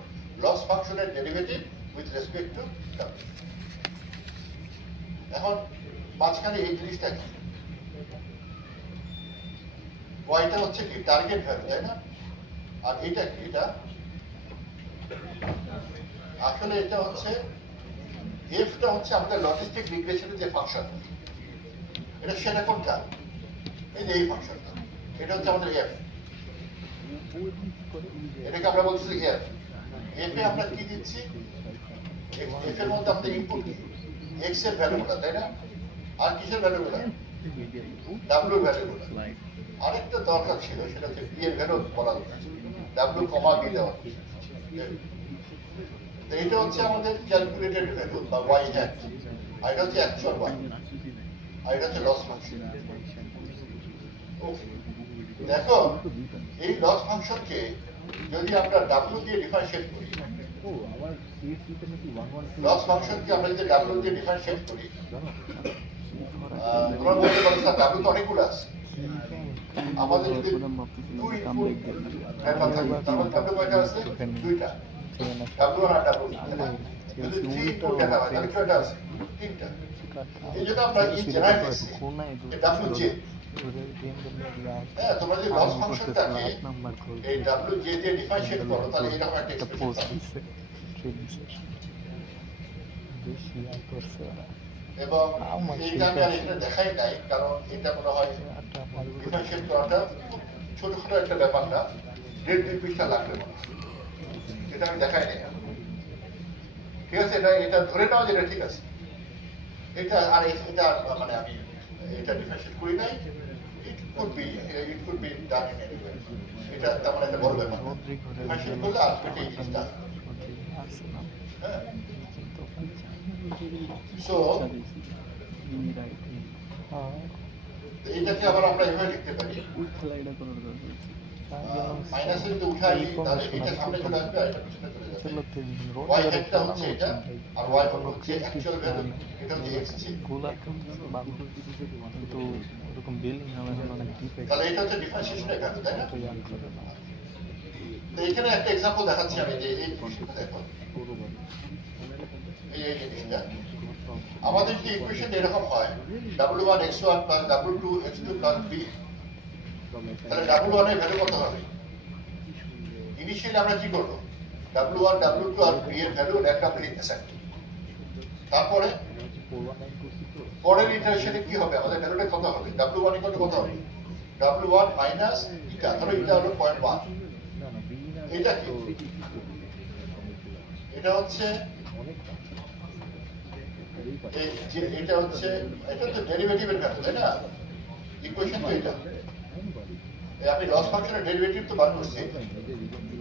লস ফাংশনের derivative with respect to W. এখন মাঝখানে এই জিনিসটা কি? ওয়াইটা হচ্ছে কি? টার্গেট ভ্যালু, তাই না? আর এটা কি? এটা আসলে এটা হচ্ছে এফটা হচ্ছে আমাদের লজিস্টিক রিগ্রেশনের যে ফাংশন, এটা সেটা কোনটা? এই যে এই ফাংশনটা, এটা হচ্ছে আমাদের এফ। এটাকে আমরা বলছি এফ। এফ এ আমরা কি দিচ্ছি? এফ এর মধ্যে আমাদের ইনপুট কি? এক্স এর ভ্যালুগুলো, তাই না? আর কিসের ভ্যালুগুলো? ডাব্লিউ ভ্যালুগুলো। আরেকটা দরকার ছিল, সেটা হচ্ছে বি এর ভ্যালু বলা দরকার, ডাব্লিউ কমা বি দেওয়া। এটা হচ্ছে আমাদের ক্যালকুলেটেড ভ্যালু বা y hat, আর এটা হচ্ছে অ্যাকচুয়াল y, আর এটা হচ্ছে লস ফাংশন। দেখো এই লস ফাংশনকে যদি আমরা w দিয়ে ডিফারেন্সিয়েট করি, লস ফাংশনকে আমরা যদি w দিয়ে ডিফারেন্সিয়েট করি, তোমরা বলতে পারো স্যার w তো অনেকগুলো আছে। আমাদের যদি 2 ইনপুট ডেটা থাকে, তাহলে w কয়টা আছে? 2টা। ডাব্লু আর ডাব্লু, যদি 3 ইনপুট ডেটা হয় তাহলে কয়টা আছে? 3টা। এই জন্য আমরা এই জেনারেট করছি ডাব্লু জে। হ্যাঁ, তোমরা যদি লস ফাংশনটাকে এই ডাব্লু জে দিয়ে ডিফারেন্সিয়েট করো, তাহলে এরকম একটা এক্সপ্রেশন পাবে। এবং এইটা আমি আর এখানে দেখাই নাই, কারণ এটা মনে হয় ডিফারেন্সিয়েট করাটা খুব ছোটখাটো একটা ব্যাপার না, 1.5-2 পৃষ্ঠা লাগবে মনে হয়। এটা আমি দেখাই নাই। ঠিক আছে? এটা ধরে নাও যে এটা ঠিক আছে। এটা আর এটা মানে আমি এটা ডিফারেন্সিয়েট করি নাই। It could be done in any way. এটা তেমন একটা বড় ব্যাপার না। ডিফারেন্সিয়েট করলে আলটিমেটলি এই জিনিসটা আসবে। হ্যাঁ কিন্তু সো এইটাকে আবার আমরা এভাবে লিখতে পারি ওই খেলাটা করার দরকার মাইনাসে যদি উঠাই তাহলে এটা সামনে চলে আসবে আর এটা পিছনে চলে যাবে y হ্যাটটা হচ্ছে এটা আর y হচ্ছে অ্যাকচুয়াল ভ্যালু এটা হচ্ছে x জি গোলা কিন্তু ওরকম বিল্ডিং হবে না অনেক ডিফেক্ট তাহলে এটা হচ্ছে ডিফারেন্সিয়েশনের ভ্যালু তাই না তো ইয়াদ করে না তো এখানে একটা एग्जांपल দেখাচ্ছি আমি যে এই জিনিসটা দেখো এই জিনিসটা আমাদের যদি ইকুয়েশন এরকম হয় w1 x1 w2 x2 b তাহলে w1 এর ভ্যালু কত হবে ইনিশিয়ালি আমরা কি করব w1 w2 আর b এর ভ্যালু র্যান্ডমলি অ্যাসাইন তারপরে পরের ইটারেশনে কি হবে আমাদের ভ্যালুটা কত হবে w1 কত হবে w1 মাইনাস এটা ধরো এটা হলো 0.1 এটা কি এটা হচ্ছে এটা হচ্ছে এটা তো ডেরিভেটিভের ভ্যালু তাই না ইকুয়েশন তো এটা আপনি লস ফাংশনের ডেরিভেটিভ তো বার করছেন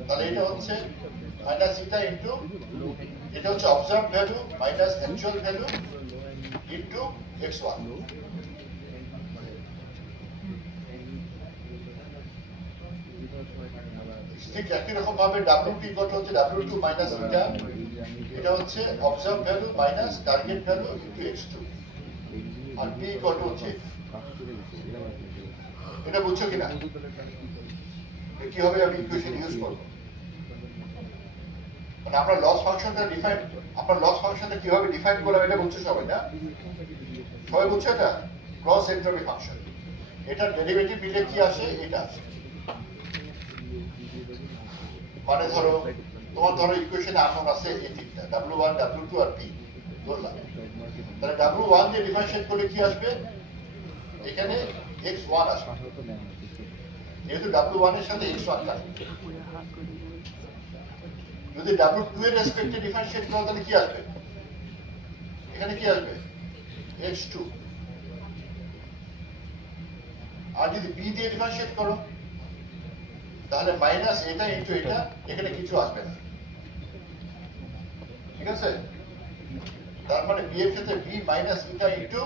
তাহলে এটা হচ্ছে মাইনাস ইটা ইনটু এটা হচ্ছে observed value minus actual value into x1 ঠিক একই রকম ভাবে w2 ইকুয়াল হচ্ছে w2 মাইনাস ইটা এটা হচ্ছে observe value minus target value into x2 আর p ইকুয়াল হচ্ছে এটা বুঝছো কিনা কিভাবে আমি ইকুয়েশন ইউজ করব মানে আমরা লস ফাংশনটা ডিফাইন আমরা লস ফাংশনটা কিভাবে ডিফাইন করলাম এটা বুঝছো সবাই না সবাই বুঝছো এটা ক্রস এন্ট্রপি ফাংশন এটার ডেরিভেটিভ নিলে কি আসে এটা আসে মানে ধরো তোমার ধরো ইকুয়েশনে আননোন আছে এই তিনটা w1 w2 আর p ধরলাম তাহলে w1 দিয়ে ডিফারেন্সিয়েট করলে কি আসবে এখানে x1 আসবে যেহেতু w1 এর সাথে x1 কানেক্ট যদি w2 এর রেসপেক্টে ডিফারেন্সিয়েট করো তাহলে কি আসবে এখানে কি আসবে x2 আর যদি b দিয়ে ডিফারেন্সিয়েট করো তাহলে মাইনাস এটা ইনটু এটা এখানে কিছু আসবে না ঠিক আছে তার মানে b এর ক্ষেত্রে b মাইনাস এটা ইনটু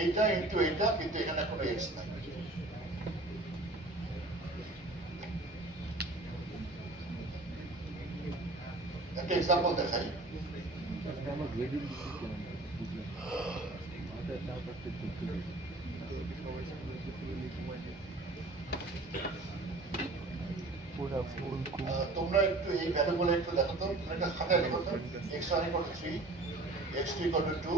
এইটা ইনটু এইটা কিন্তু এখানে কোনো x নাই একটা एग्जांपल দেখাই পুরা ফুল তোমরা একটু এই ভ্যালুগুলো একটু দেখো তো তোমরা একটা খাতায় লিখো তো x1 = 3 x2 = 2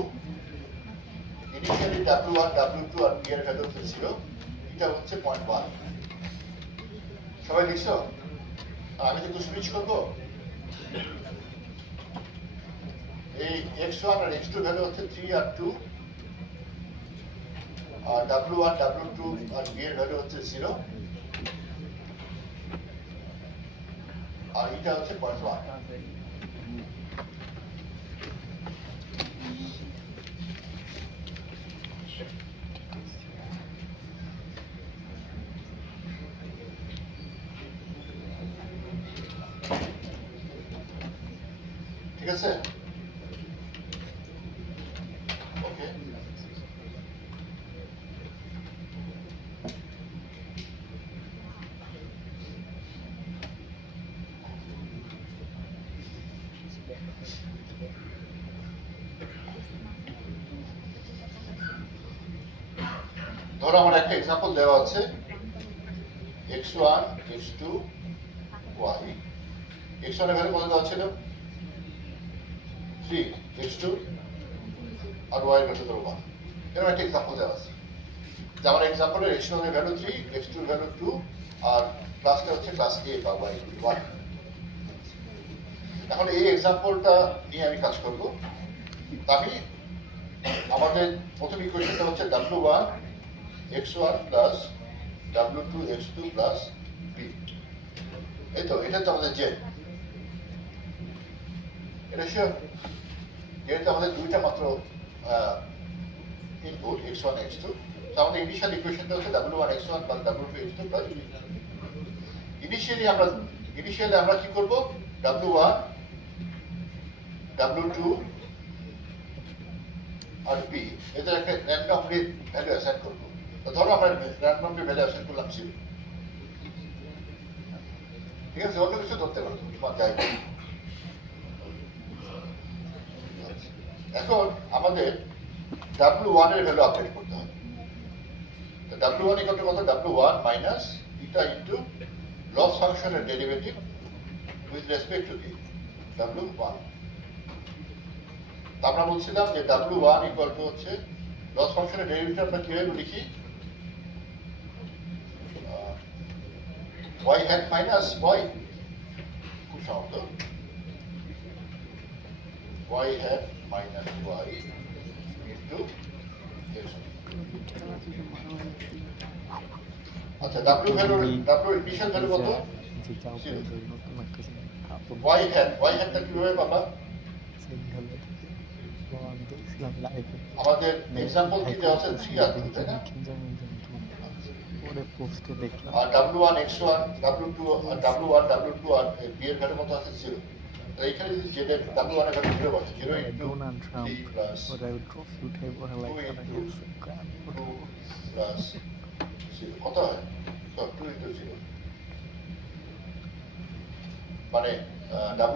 initially w1 w2 আর p এর ভ্যালু হচ্ছে 0 এটা হচ্ছে 0.1 সবাই লিখছো আর আমি যদি সুইচ করব এই x1 আর x2 ভ্যালু হচ্ছে 3 আর 2 আর w1 w2 আর p এর ভ্যালু হচ্ছে 0 আর এটা হচ্ছে 0.1 ঠিক আছে ওকে ধরো আমার একটা एग्जांपल দেওয়া আছে x1 x2 y x1 এর ভ্যালু কত দেওয়া ছিল 3 x2 আর y এর ভ্যালু 1 এরকম একটা एग्जांपल দেওয়া আছে যে আমার एग्जांपल এর x1 এর ভ্যালু 3 x2 এর ভ্যালু 2 আর ক্লাসটা হচ্ছে ক্লাস a বা y 1 এখন এই एग्जांपलটা নিয়ে আমি কাজ করব আমি আমাদের প্রথম ইকুয়েশনটা হচ্ছে w1 x1 plus w2 x2 plus b এই তো এটা তো আমাদের জেড এটা শিওর যেহেতু আমাদের দুইটা মাত্র ইনপুট x1 x2 তো আমাদের ইনিশিয়াল ইকুয়েশনটা হচ্ছে w1 x1 plus w2 x2 plus b initially আমরা কি করব w1 W2 আর P এদের একটা র্যান্ডমলি ভ্যালু অ্যাসাইন করবো। তো ধরো আমরা র্যান্ডমলি ভ্যালু অ্যাসাইন করলাম 0, ঠিক আছে? অন্য কিছু ধরতে পারো তোমার যাই হোক। এখন আমাদের W1 এর ভ্যালু আপডেট করতে হবে। তো W1 ইকুয়াল টু কত? W1 minus eta into loss ফাংশনের ডেরিভেটিভ উইথ রেসপেক্ট টু কি W1। তো আমরা বলছিলাম যে W1 ইকুয়াল টু হচ্ছে লস ফাংশনের ডেরিভেটিভ আমরা কিভাবে লিখি? y hat মাইনাস y, খুব সহজ, y hat minus y into x। আচ্ছা W value, W initial value কত? যে চাও করে নতুন একটা কাপড় y hat টা কিভাবে পাবা? সেইভাবে আমি দেখছিলাম লাইভে আমাদের এক্সাম্পল কি দেওয়া আছে? 3 আর 2, তাই না? পরে পোস্টে দেখলাম আর W1 x1 W2 আর W1 W2 আর b এর ভ্যালু কত আছে? 0। তো এখানে যদি z এর W1 এর ভ্যালু 0 বসে, 0 ইনটু ডোনাল্ড ট্রাম্প 3 প্লাস ওরা ট্রফি উঠে পড়া 2 লাগে ইনটু 2 প্লাস 0 কত হয়? সব 2 ইনটু 0, মানে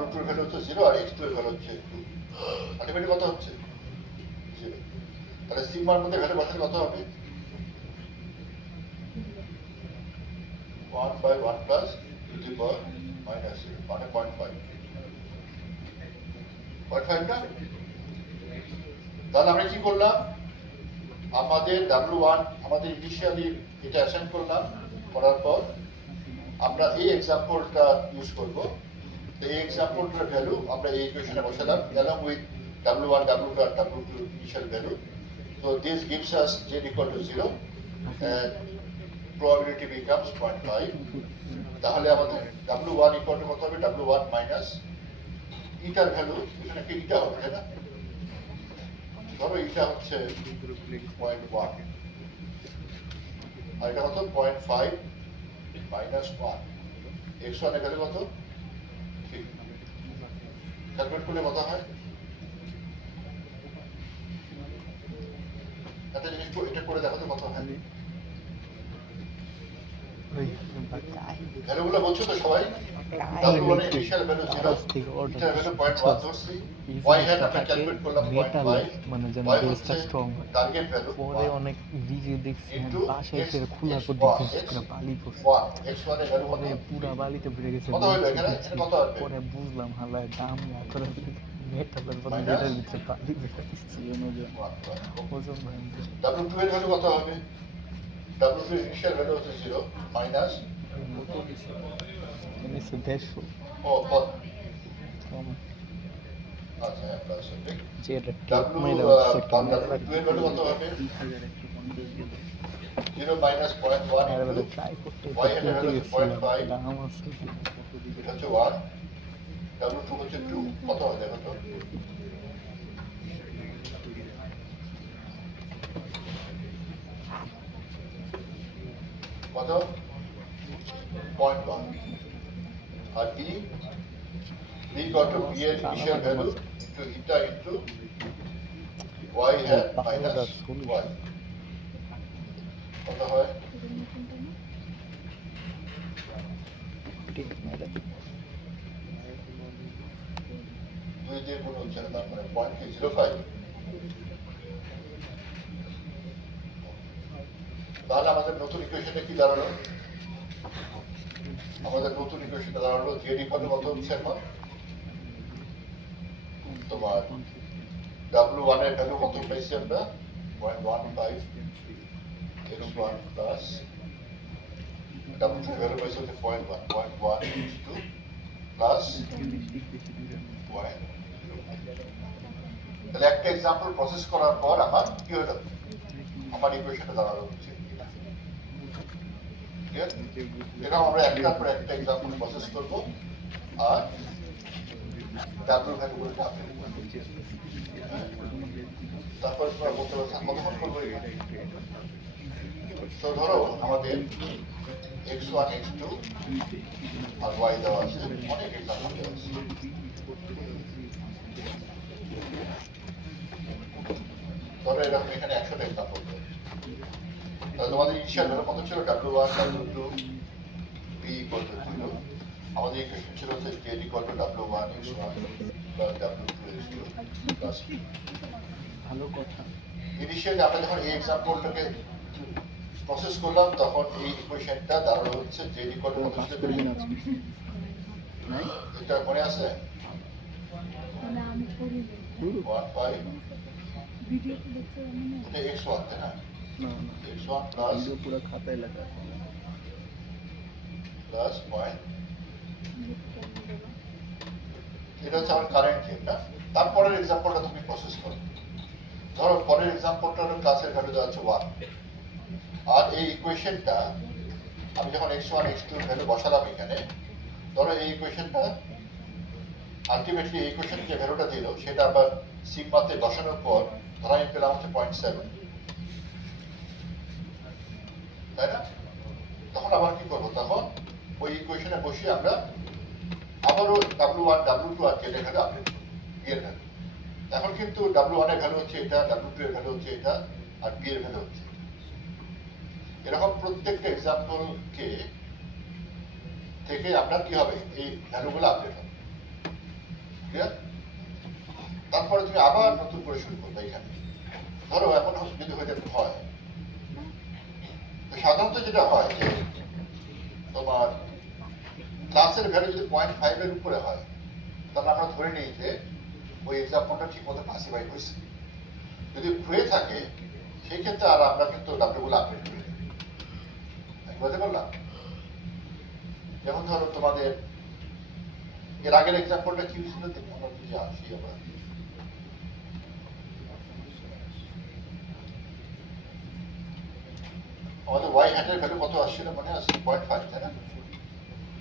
W2 এর ভ্যালু হচ্ছে 0 আর x2 এর ভ্যালু হচ্ছে 2, আলটিমেটলি কত হচ্ছে? 0। তাহলে সিগমার মধ্যে ভ্যালু বসালে কত হবে? 1 by 1 plus to the power minus 0, মানে 0.5 না? তাহলে আমরা কি করলাম? আমাদের W1 আমাদের ইনিশিয়ালি এটা অ্যাসাইন করলাম, করার পর আমরা এই এক্সাম্পলটা ইউজ করব। তো এই এক্সাম্পলটার ভ্যালু আমরা এই ইকুয়েশনে বসালাম along with W1 W2 আর W2 initial value. So this gives us z equal to 0 and probability becomes 0.5। তাহলে আমাদের W1 equal to কত হবে? W1 মাইনাস ইটার ভ্যালু, এখানে কি ইটা হবে, তাই না? ধরো ইটা হচ্ছে 0.1 আর এটা কত? 0.5 মাইনাস 1, x1 এর ভ্যালু কত? 3। ক্যালকুলেট করলে কত হয়? একটা জিনিস এটা করে দেখো তো কত হয়। ভ্যালুগুলো বলছো তো সবাই? W1 এর ইনিশিয়াল ভ্যালু 0, ইটার ভ্যালু 0.1 ধরছি, y hat আমরা ক্যালকুলেট করলাম 0.5, মানে যেন y বেসটা হচ্ছে স্ট্রং টার্গেট ভ্যালু। পরে অনেক ভিডিও দেখছি Into বাসায় এসে খোলার পর x1 দেখছি পুরো বালি পড়ছে x1 এর ভ্যালু কত? পরে পুরা বালিতে ভরে গেছে কত হলো এখানে? এটা কত আসবে? পরে বুঝলাম হালায় দাম না করে মেটালের পর Minus? এটার ভিতরে বালি বেড়ে দিচ্ছে ওজন ভাঙতে W2 এর ভ্যালু কত হবে? W2 এর ইনিশিয়াল ভ্যালু হচ্ছে 0 মাইনাস এনেছে 150 ও পদ, কম আচ্ছা হ্যাঁ প্লাস হবে। যে এটা টপ W মাইরা W2 এর ভ্যালু কত হবে? 0 মাইনাস 0.1 আর ইনটু ট্রাই করতে y এর ভ্যালু হচ্ছে 0.5, দাম আছে এটা হচ্ছে 1, W2 হচ্ছে 2, কত হয় দেখো তো? কত? 0.1 আর b কত? b এর initial value into eta into y hat minus y, কত হয়? ঠিক মাইরা 2 দিয়ে গুণ হচ্ছে না, তার মানে 0.05। তাহলে আমাদের নতুন ইকুয়েশনে কি দাঁড়ালো? আমাদের নতুন ইকুয়েশনে দাঁড়ালো z ইকুয়াল টু কত হচ্ছে এখন? তোমার W1 এর ভ্যালু কত পাইছি আমরা? 0.15 x1 প্লাস W2 এর ভ্যালু পাইছি হচ্ছে 0.1 x2 প্লাস y। তাহলে একটা এক্সাম্পল প্রসেস করার পর আমার কি হলো? আমার ইকুয়েশনে দাঁড়ালো হচ্ছে এটা। ঠিক আছে? এরকম আমরা একটার পর একটা এক্সাম্পল প্রসেস করব আর W ভ্যালুগুলো আপডেট করব। তারপর তোমরা বলতে পারছো কতক্ষণ করবো এখানে? তো ধরো আমাদের x1 x2 আর y দেওয়া আছে, অনেক এক্সাম্পল দেওয়া আছে। ধরো এরকম এখানে 100টা এক্সাম্পল। তাহলে তোমাদের ইনিশিয়াল ভ্যালু কত ছিল? W1 W2 B equal to 0। আমাদের ইকুয়েশন ছিল হচ্ছে Z equal to W1 x1 plus W2 x2 plus B। ভালো কথা। ইনিশিয়ালি আমরা যখন এই এক্সাম্পলটাকে প্রসেস করলাম তখন এই ইকুয়েশনটা দাঁড়ালো হচ্ছে Z equal to কত কাজ ছিল? করবেন আজকে নাই এটা মনে আছে? না আমি করি না। 1 5 ভিডিওতে দেখতে মনে এটা x1 তাই না? না না x1 plus ভিডিও পুরো খাতায় লেখা আছে পয়েন্ট, এটা হচ্ছে আমার কারেন্ট থিম না। তারপরের এক্সাম্পলটা তুমি প্রসেস করো। ধরো পরের এক্সাম্পলটার ক্লাসের ভ্যালু দেওয়া হচ্ছে 1, আর এই ইকুয়েশনটা আমি যখন x1 x2 ভ্যালু বসালাম এখানে, ধরো এই ইকুয়েশনটা আলটিমেটলি এই ইকুয়েশন যে ভ্যালুটা দিল সেটা আবার সিগমাতে বসানোর পর ধরা আমি পেলাম হচ্ছে 0.7, তাই না? তখন আবার কি করবো? তখন ওই ইকুয়েশনে বসিয়ে আমরা আবারও W1 W2 আর যেটা ভ্যালু আপডেট করবো, B এর ভ্যালু। এখন কিন্তু W1 এর ভ্যালু হচ্ছে এটা, W2 এর ভ্যালু হচ্ছে এটা, আর B এর ভ্যালু হচ্ছে এটা। এরকম প্রত্যেকটা এক্সাম্পলকে থেকে আপনার কি হবে? এই ভ্যালুগুলো আপডেট হবে। ক্লিয়ার? তারপরে তুমি আবার নতুন করে শুরু করবে এখানে। ধরো এখন যদি হয়ে হয়, তো সাধারণত যেটা হয় যে তোমার ক্লাসের ভ্যালু যদি 0.5 এর উপরে হয় তাহলে আমরা ধরে নিই যে ওই এক্সাম্পলটা ঠিক মতো ক্লাসিফাই হয়েছে। যদি হয়ে থাকে সেই ক্ষেত্রে আর আমরা কিন্তু ডাব্লিউগুলো আপডেট করি না। আমি বলতে পারলাম? যেমন ধরো তোমাদের এর আগের এক্সাম্পলটা কি ছিল? আমরা বুঝে আসি আমরা। আমাদের ওয়াই হ্যাটের ভ্যালু কত আসছিল মনে আছে? 0.5 তাই না?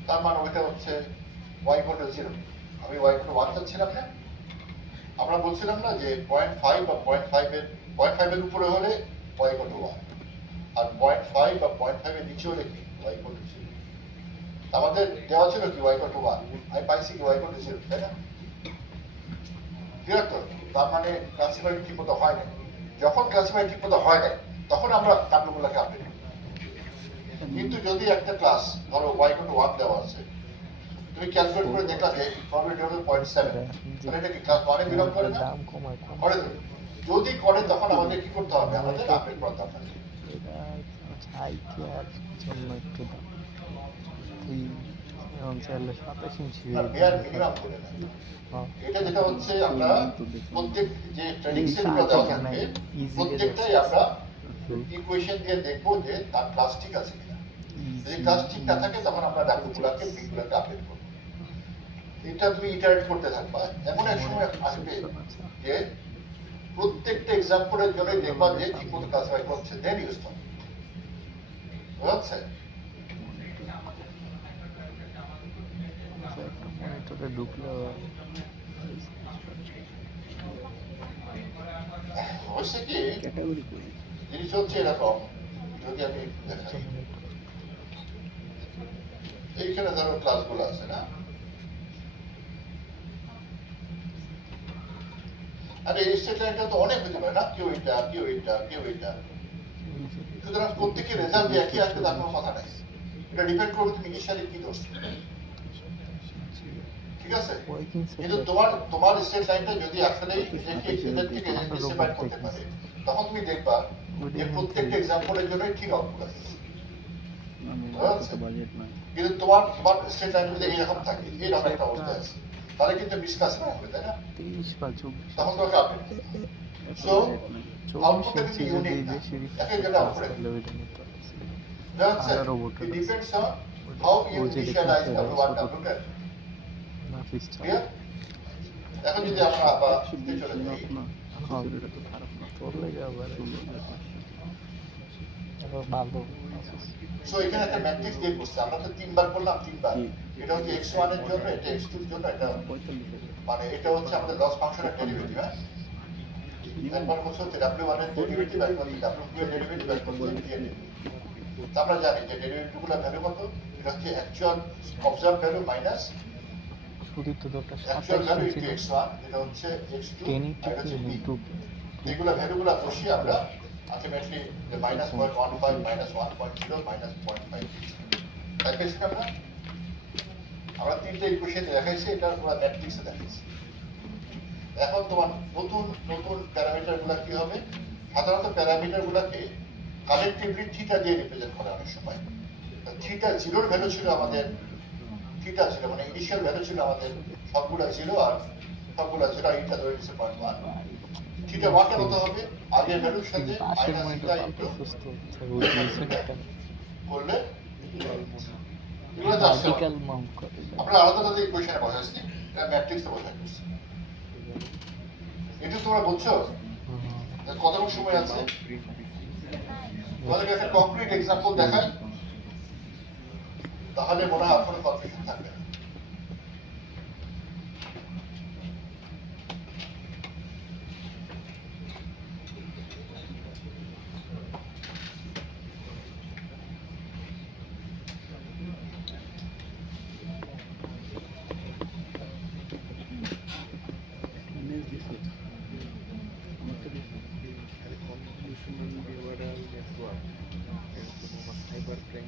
তার মানে ওইটা হচ্ছে y equal to 0। আমি y equal to 1 চাচ্ছিলাম না? আমরা বলছিলাম না যে 0.5 বা 0.5 এর উপরে হলে y equal to 1, আর 0.5 বা 0.5 এর নিচে হলে কি y equal to 0। আমাদের দেওয়া ছিল কি y equal to 1, আমি পাইছি কি y equal to 0, তাই না? ক্লিয়ার তো? তার মানে ক্লাসিফাই ঠিক মতো হয় না। যখন ক্লাসিফাই ঠিক মতো হয় না তখন আমরা ডাব্লিউগুলোকে আপডেট করি। কিন্তু যদি একটা ক্লাস ধরো y equal to 1 দেওয়া আছে, তুমি ক্যালকুলেট করে দেখলা যে প্রবাবিলিটি হলো 0.7, তাহলে এটা কি ক্লাস 1 এ বিলং করে না? দাম কমায় কম করে তো। যদি করে তখন আমাদের কি করতে হবে? আমাদের আপডেট করতে হবে। এটা আইকিয়ার জন্য একটু দাম তুই এখন চাইলে 27 ইঞ্চি না, বেয়ার মিনিমাম করে না। হ্যাঁ এটা যেটা হচ্ছে আমরা প্রত্যেক যে ট্রেনিং সেলগুলো দেওয়া থাকবে প্রত্যেকটাই আমরা ইকুয়েশন দিয়ে দেখবো যে তার ক্লাস ঠিক আছে কিনা। যদি ক্লাস ঠিক না থাকে তখন আমরা ডাব্লিউগুলোকে বিগুলোকে আপডেট করবো। এটা তুমি ইটারেট করতে থাকবা। এমন এক সময় আসবে যে প্রত্যেকটা এক্সাম্পলের জন্য দেখবা যে ঠিক মতো ক্লাসিফাই করছে, দেন ইউজ করো। বুঝছে? মনিটরে ঢুকলে হচ্ছে কি ক্যাটাগরি করি জিনিস হচ্ছে এরকম, যদি আমি দেখাই এইখানে ধরো ক্লাসগুলো আছে না, আরে এই স্টেট লাইনটা তো অনেক হতে পারে না, কেউ এটা কেউ এটা কেউ এটা। সুতরাং প্রত্যেকের রেজাল্ট যে একই আসবে তার কোনো কথা নাই। এটা ডিপেন্ড করবে তুমি ইনিশিয়ালি কি ধরছো, ঠিক আছে? কিন্তু তোমার স্টেট লাইনটা যদি আসলে এদের থেকে সেপারেট করতে পারে তখন তুমি দেখবা যে প্রত্যেকটা এক্সাম্পলের জন্যই ঠিক আউটপুট আসবে। আমি আচ্ছা। বাজেট নাই কিন্তু তোমার স্টেট লাইন যদি এইরকম থাকে, এইরকম একটা অবস্থা আছে, তাহলে কিন্তু মিসক্লাসিফাই হবে, তাই না? 23 বা 24 তখন তোমাকে আপডেট করতে হবে। সো 24 আউটপুটটা ইঞ্চি কিন্তু যদি ইউনিক না, বেশি একের জন্য আউটপুট তাহলে ওইটা নিতে হবে that's it. আরো ভোটার It আছে। depends on how you ওই যে initialize দেখাচ্ছে W1, ছোট W2. নাফিস Clear? এখন যদি আমরা আবার চলে যাই, না এটা তো খারাপ না তোর লেগে আবার আবার ভালো সো এখানে একটা ম্যাট্রিক্স দিয়ে করছে, আমরা তো তিনবার করলাম, তিনবার। এটা হচ্ছে x1 এর জন্য, এটা x2 এর জন্য, এটা 45 মানে এটা হচ্ছে আমাদের লস ফাংশনের ডেরিভেটিভ, হ্যাঁ? একবার হচ্ছে W1 এর ডেরিভেটিভ, একবার হচ্ছে W2 এর ডেরিভেটিভ, একবার হচ্ছে V এর ডেরিভেটিভ। তো আমরা জানি যে ডেরিভেটিভগুলোর ভ্যালু কত? এটা হচ্ছে অ্যাকচুয়াল অবজার্ভ ভ্যালু মাইনাস শুধু তো দরকার অ্যাকচুয়াল 27 ভ্যালু ইঞ্চি ইনটু x1, এটা হচ্ছে x2, 10 আর এটা হচ্ছে v। এগুলো ভ্যালুগুলো বসিয়ে আমরা আলটিমেটলি যে -0.15 -1.0 -0.5 তাই পেয়েছি আমরা তিনটে ইকুয়েশন দেখাইছি, এটা পুরো ম্যাট্রিক্সে দেখাইছি। এখন তোমার নতুন নতুন প্যারামিটার গুলা কি হবে? সাধারণত প্যারামিটার গুলাকে কালেকটিভলি থিটা দিয়ে রিপ্রেজেন্ট করে অনেক সময়। থিটা জিরোর ভ্যালু ছিল আমাদের, থিটা ছিল মানে ইনিশিয়াল ভ্যালু ছিল আমাদের সবগুলা জিরো আর সবগুলা জিরো, এইটা ধরে নিচ্ছে 0.1। থিটা 1 কত হবে? আগের ভ্যালুর সাথে পাশের মাইনাস মনিটর থিটা পাল্টে ইনটু সুস্থ থাকে ওই সেটটা করলে এগুলো তো আসছে। ভার্টিক্যাল মাউন্ট করে আমরা আলাদা আলাদা ইকুয়েশনে বসাচ্ছি, এটা ম্যাট্রিক্সে বসাচ্ছি। এটা তোমরা বুঝছো কতটুকু সময় আছে? তোমাদেরকে একটা কংক্রিট এক্সাম্পল দেখাই, তাহলে মনে হয় আর কোনো কনফিউশন থাকবে না।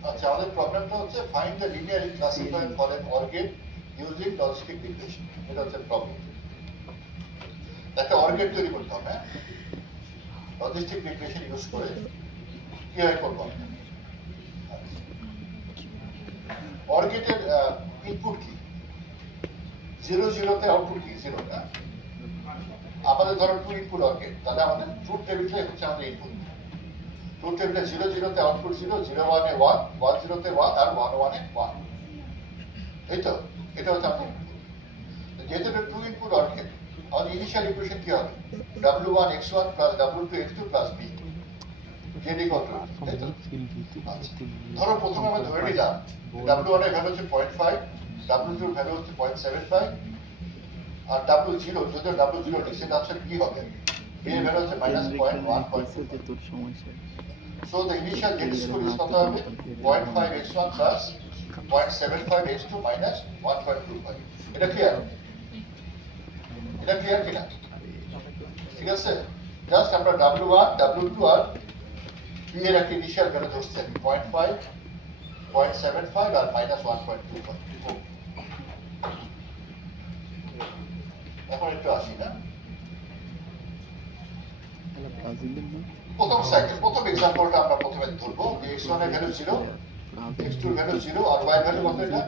আচ্ছা, আমাদের প্রবলেমটা হচ্ছে find the linear classifier for an or gate using logistic regression. এটা হচ্ছে প্রবলেম। একটা অর্গেট তৈরি করতে হবে, লজিস্টিক রিগ্রেশন ইউজ করে কিভাবে করবো আমরা? অর্গেটের ইনপুট কি? 0 0 তে আউটপুট কি? 0 না। আমাদের ধরো 2 ইনপুট অর্গেট, তাহলে আমাদের ট্রুথ টেবিলটাই হচ্ছে আমাদের ইনপুট। ট্রুথ টেবিলে 0 0 তে আউটপুট 0, 0 1 এ 1, 1 0 তে 1 আর 1 1 এ 1। এই তো, এটা হচ্ছে আমাদের ইনপুট। যেহেতু এটা 2 ইনপুট অর্গেট, আমাদের ইনিশিয়াল ইকুয়েশন কি হবে? W1 x1 plus W2 x2 plus B z equal to, তাই তো? আচ্ছা, ধরো প্রথমে আমরা ধরে নিলাম W1 এর ভ্যালু হচ্ছে 0.5, W2 এর ভ্যালু হচ্ছে 0.75 আর W0 যদি W0 লিখি সেটা হচ্ছে কি হবে? B এর ভ্যালু হচ্ছে -0.1.2। তোর সমস্যা So the initial z score is কত হবে? 0.5 x1 plus 0.75 x2 minus 1.25। এটা ক্লিয়ার? এটা ক্লিয়ার কিনা? ঠিক আছে, জাস্ট আমরা W1 W2 আর B এর একটা ইনিশিয়াল ভ্যালু ধরছি 0.5 0.75 আর -1.25। এখন একটু আসি না ব্রাজিলের না প্রথম সাইকেল, প্রথম এক্সাম্পলটা আমরা প্রথমে ধরবো যে x1 এর ভ্যালু 0, x2 এর ভ্যালু 0 আর y এর ভ্যালু কত? এটা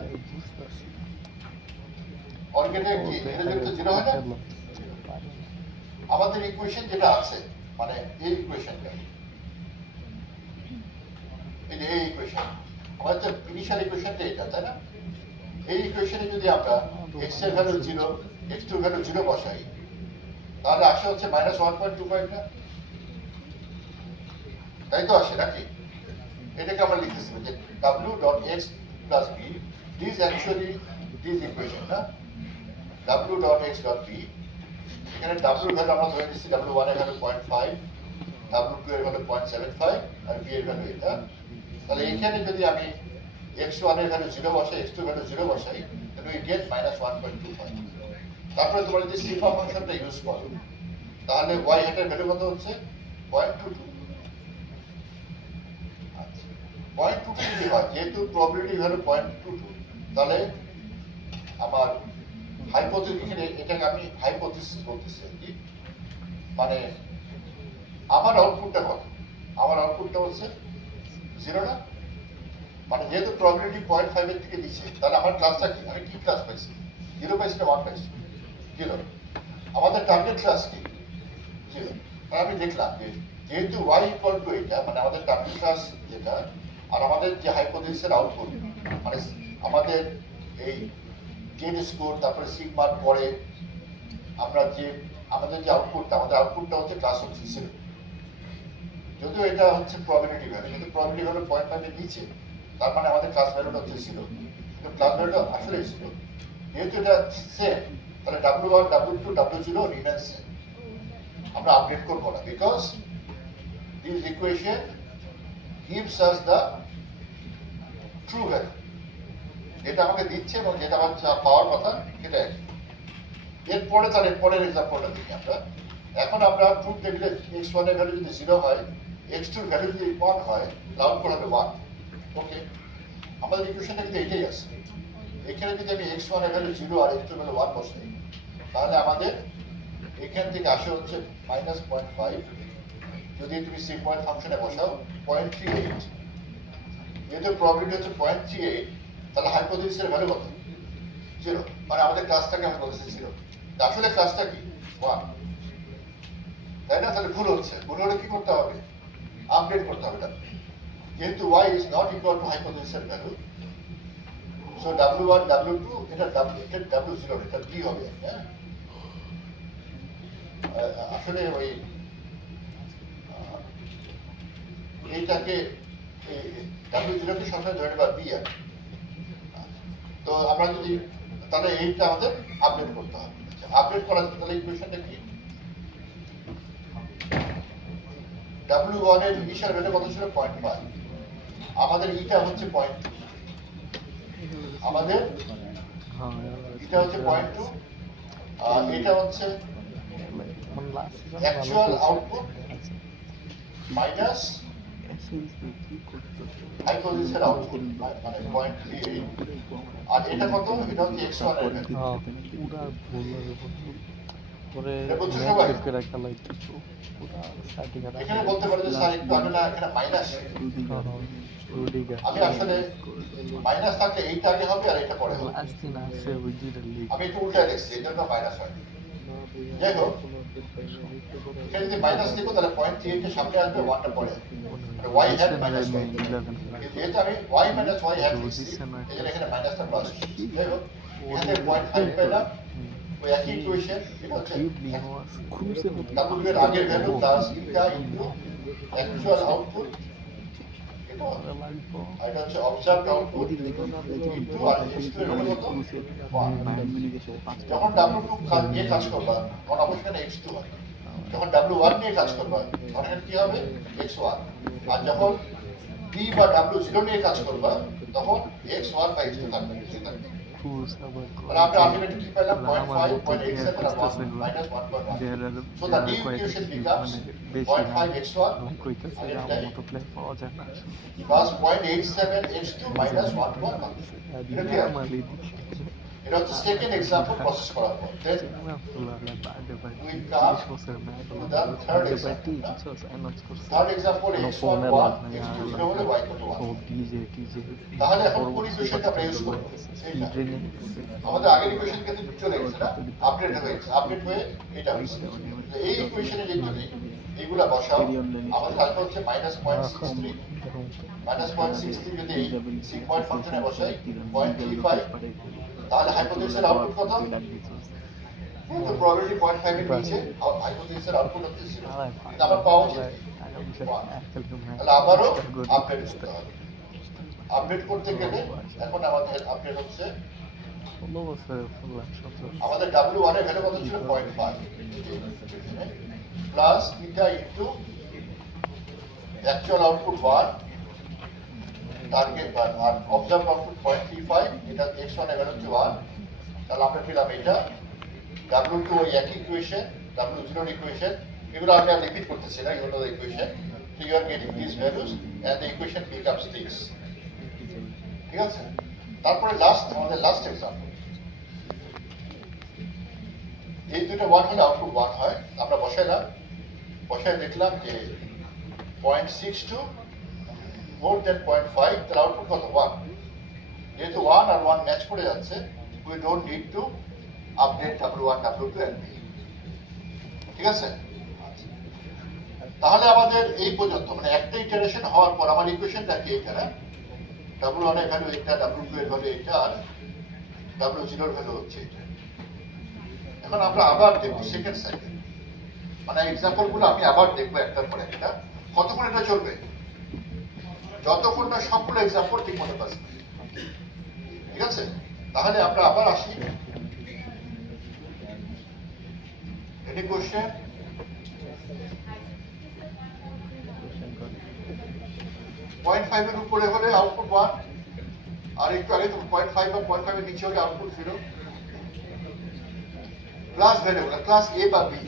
অর্গেটে কি এটা যদি 0 হয় না? আমাদের ইকুয়েশন যেটা আছে মানে এই ইকুয়েশনটা, এই ইকুয়েশন আমাদের ইনিশিয়াল ইকুয়েশনটা এটা, তাই না? এই ইকুয়েশনে যদি আমরা x এর ভ্যালু 0, x2 এর ভ্যালু 0 বসাই, তাহলে আসে হচ্ছে -1.25 না? তাই তো আসে নাকি? এটাকে আমরা লিখতেছি যে w.x plus b, this actually this equation না, w.x dot b। এখানে w এর ভ্যালু আমরা ধরে নিচ্ছি w1 এর ভ্যালু 0.5, w2 এর ভ্যালু 0.75 আর b এর ভ্যালু এটা। তাহলে এখানে যদি আমি x1 এর ভ্যালু 0 বসাই, x2 এর ভ্যালু 0 বসাই, তাহলে we get -1.25। তারপরে তোমরা যদি সিগমা ফাংশনটা ইউজ করো, তাহলে y hat এর ভ্যালু কত হচ্ছে? 0.22। 0.22 যদি হয়, যেহেতু প্রবাবিলিটি ভ্যালু 0.22, তাহলে আমার হাইপোথিসিস, এটাকে আমি হাইপোথিসিস বলতেছি আর কি, মানে আমার আউটপুটটা কত? আমার আউটপুটটা হচ্ছে 0 না? মানে যেহেতু প্রবাবিলিটি 0.5 এর থেকে দিচ্ছে, তাহলে আমার ক্লাসটা কি? আমি কি ক্লাস পাইছি? 0 পাইছি না 1 পাইছি? 0। আমাদের টার্গেট ক্লাস কি? 0। তাহলে আমি দেখলাম যে যেহেতু y ইকুয়াল টু এটা, মানে আমাদের টার্গেট ক্লাস যেটা, আর আমাদের যে হাইপোথিসিসের আউটপুট মানে আমাদের এই জেড স্কোর তারপরে সিগমার পরে আমরা যে আমাদের যে আউটপুটটা, আমাদের আউটপুটটা হচ্ছে ক্লাস হচ্ছে 0। যদিও এটা হচ্ছে প্রবাবিলিটি ভ্যালু, কিন্তু প্রবাবিলিটি ভ্যালু 0.5 এর নিচে, তার মানে আমাদের ক্লাস ভ্যালুটা হচ্ছে 0। কিন্তু ক্লাস ভ্যালুটা আসলে 0। যেহেতু এটা সেম, তাহলে W1 W2 W0 remain same. আমরা আপডেট করব না, because this equation gives us the true value, যেটা আমাকে দিচ্ছে এবং যেটা আমার পাওয়ার কথা সেটা। এরপরে তার পরের এক্সাম্পলটা দেখি আমরা। এখন আমরা ট্রুথ টেবিলে x1 এর ভ্যালু যদি 0 হয়, x2 এর ভ্যালু যদি 1 হয়, আউটপুট হবে 1। ওকে, আমাদের ইকুয়েশনটা কিন্তু এটাই আছে। এখানে যদি আমি x1 এর ভ্যালু 0 আর x2 এর ভ্যালু 1 বসাই, তাহলে আমাদের এখান থেকে আসে হচ্ছে -0.5। যদি তুমি সি পয়েন্ট ফাংশনে বসাও 0.38, যেহেতু প্রবাবিলিটি হচ্ছে 0.38, তাহলে হাইপোথিসিসের ভ্যালু কত? 0। মানে আমাদের ক্লাসটাকে আমি বলতেছি 0, আসলে ক্লাসটা কি 1, তাই না? তাহলে ভুল হচ্ছে। ভুল হলে কি করতে হবে? আপডেট করতে হবে না। যেহেতু y is not equal to hypothesis value, so w1 w2 এটা w0 এটা b হবে। হ্যাঁ, আসলে ওই এইটাকে w0 কে সবসময় ধরে নেবা b আর। তো আমরা যদি তাহলে এইটা আমাদের আপডেট করতে হবে। আপডেট করার জন্য তাহলে ইকুয়েশনটা কি? W1 এর ইনিশিয়াল ভ্যালু কত ছিল? 0.5। আমাদের ইটা হচ্ছে 0.2, আমাদের हाँ এটা হচ্ছে 0.2, আর এটা হচ্ছে অ্যাকচুয়াল আউটপুট মাইনাস হাইপোথিসিসের আউটপুট মানে 0.38। আর এটা কত? এটা হচ্ছে x1 এর ভ্যালু। हाँ पूरा बोलर पूरे এটা বুঝছো मैच সবাই? करके रखा लाइक पूरा स्टार्टिंग करा এখানে বলতে পারে যে স্যার একটু আগে না এখানে মাইনাস। हाँ रूडी का আমি আসলে মাইনাস থাকলে এইটা আগে হবে আর এটা পরে হবে। लास्ट दिन आज से वो जी रही আমি একটু উল্টা লিখছি, এই জন্য মাইনাস হয়। যাই হোক, এখানে যদি মাইনাস লিখো তাহলে 0.38 এর সামনে আসবে, 1 টা পরে আসবে, মানে y হ্যাট মাইনাস 1। যেহেতু আমি y মাইনাস y হ্যাট লিখছি, এই জন্য এখানে মাইনাসটা প্লাস। যাই হোক, এখানে 0.5 পেলাম, ওই একই ইকুয়েশন। এটা হচ্ছে w এর আগের ভ্যালু প্লাস ইটা ইনটু অ্যাকচুয়াল আউটপুট, এটা আর এটা হচ্ছে অবজার্ভড আউটপুট ইনটু আর x2 এর ভ্যালু কত? 1। যখন W2 নিয়ে কাজ করবা তখন অবশ্যই এখানে x2 হবে, যখন W1 নিয়ে কাজ করবা তখন এখানে কি হবে? x1। আর যখন B বা W0 নিয়ে কাজ করবা তখন x1 বা x2 থাকবে, কিছু থাকবে। মানে আমরা আলটিমেটলি কি পেলাম? 0.5, 0.87 আর 1 minus 1.1। So the new equation becomes 0.5 x1 plus 0.87 x2 minus 1.1। এটা কি? এটা হচ্ছে সেকেন্ড এক্সাম্পল প্রসেস করার পর। Then we come to the third example. Third example x1 1 x2 0 হলে y equal to 1। তাহলে এখন কোন ইকুয়েশনটা আমরা ইউজ করব? এইটা আমাদের আগের ইকুয়েশন কিন্তু চলে গেছে না, আপডেট হয়েছে, আপডেট হয়ে এটা হয়েছে। এই ইকুয়েশনে যদি এইগুলা বসাও আমাদের আসবে হচ্ছে -0.63, -0.63 যদি এই সিক পয়েন্ট ফাংশনে বসাই 0.35, তাহলে হাইপোথিসিসের আউটপুট কত? তো প্রবাবিলিটি 0.5 এর নিচে হাইপোথিসিসের আউটপুট হচ্ছে 0। কিন্তু আমরা পাওয়া উচিত তাহলে আবারও আপডেট করতে হবে। আপডেট করতে গেলে এখন আমাদের আপডেট হচ্ছে আমাদের W1 এর ভ্যালু কত ছিল? 0.5 প্লাস ইটা ইনটু অ্যাকচুয়াল আউটপুট 1, টার্গেট আর অবজার্ভ আউটপুট 0.35, এটা x1 এর ভ্যালু হচ্ছে 1। তাহলে আমরা পেলাম এটা। W2 ওই একই ইকুয়েশন, W0 ইকুয়েশন, এগুলো আমি আর রিপিট করতেছি না, এগুলো equation. So you are getting these values and the equation becomes this। ঠিক আছে? তারপরে আমাদের লাস্ট এক্সাম্পল, এই দুটো 1 হলে আউটপুট 1 হয়। আমরা বসাইলাম, বসাই দেখলাম যে 0.62 মোর দেন 0.5, তাহলে আউটপুট কত? 1। যেহেতু 1 আর 1 ম্যাচ করে যাচ্ছে, we don't need to update W1, W2 and B। ঠিক আছে? তাহলে আমাদের এই পর্যন্ত মানে একটা ইটারেশন হওয়ার পর আমার ইকুয়েশনটা কি? এটা না, W1 এর ভ্যালু এটা, W2 এর ভ্যালু এটা, আর W0 এর ভ্যালু হচ্ছে এটা। এখন আমরা আবার দেখব সেকেন্ড সাইকেল, মানে এক্সাম্পল গুলো আমি আবার দেখবো একটার পর একটা। কতক্ষণ এটা চলবে? যতক্ষণ না সবগুলো এক্সাম্পল ঠিক মতো পাচ্ছি। ঠিক আছে? তাহলে আমরা আবার আসি। Any question? পয়েন্ট 5 এর উপরে হলে আউটপুট 1, আর একটু আগে তো 0.5 বা 0.5 এর নিচে হলে output 0। Class variable, class A বা বি,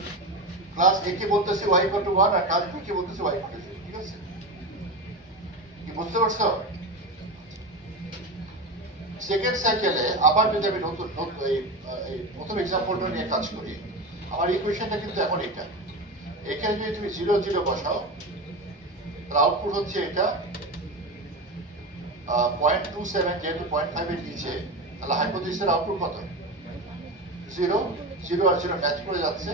ক্লাস এ কে বলতেছি y ইকুয়াল টু 1 আর ক্লাস বি কে বলতেছি y ইকুয়াল টু 0, ঠিক আছে? কি বুঝতে পারছো? সেকেন্ড সাইকেলে আবার যদি আমি নতুন এই প্রথম এক্সাম্পলটা নিয়ে কাজ করি, আমার ইকুয়েশনটা কিন্তু এখন এটা। এখানে যদি তুমি 0 0 বসাও, তাহলে আউটপুট হচ্ছে এটা 0.27, যেহেতু 0.5 এর নিচে, তাহলে হাইপোথিসিসের আউটপুট কত? 0 0 আর 0 ম্যাচ করে যাচ্ছে।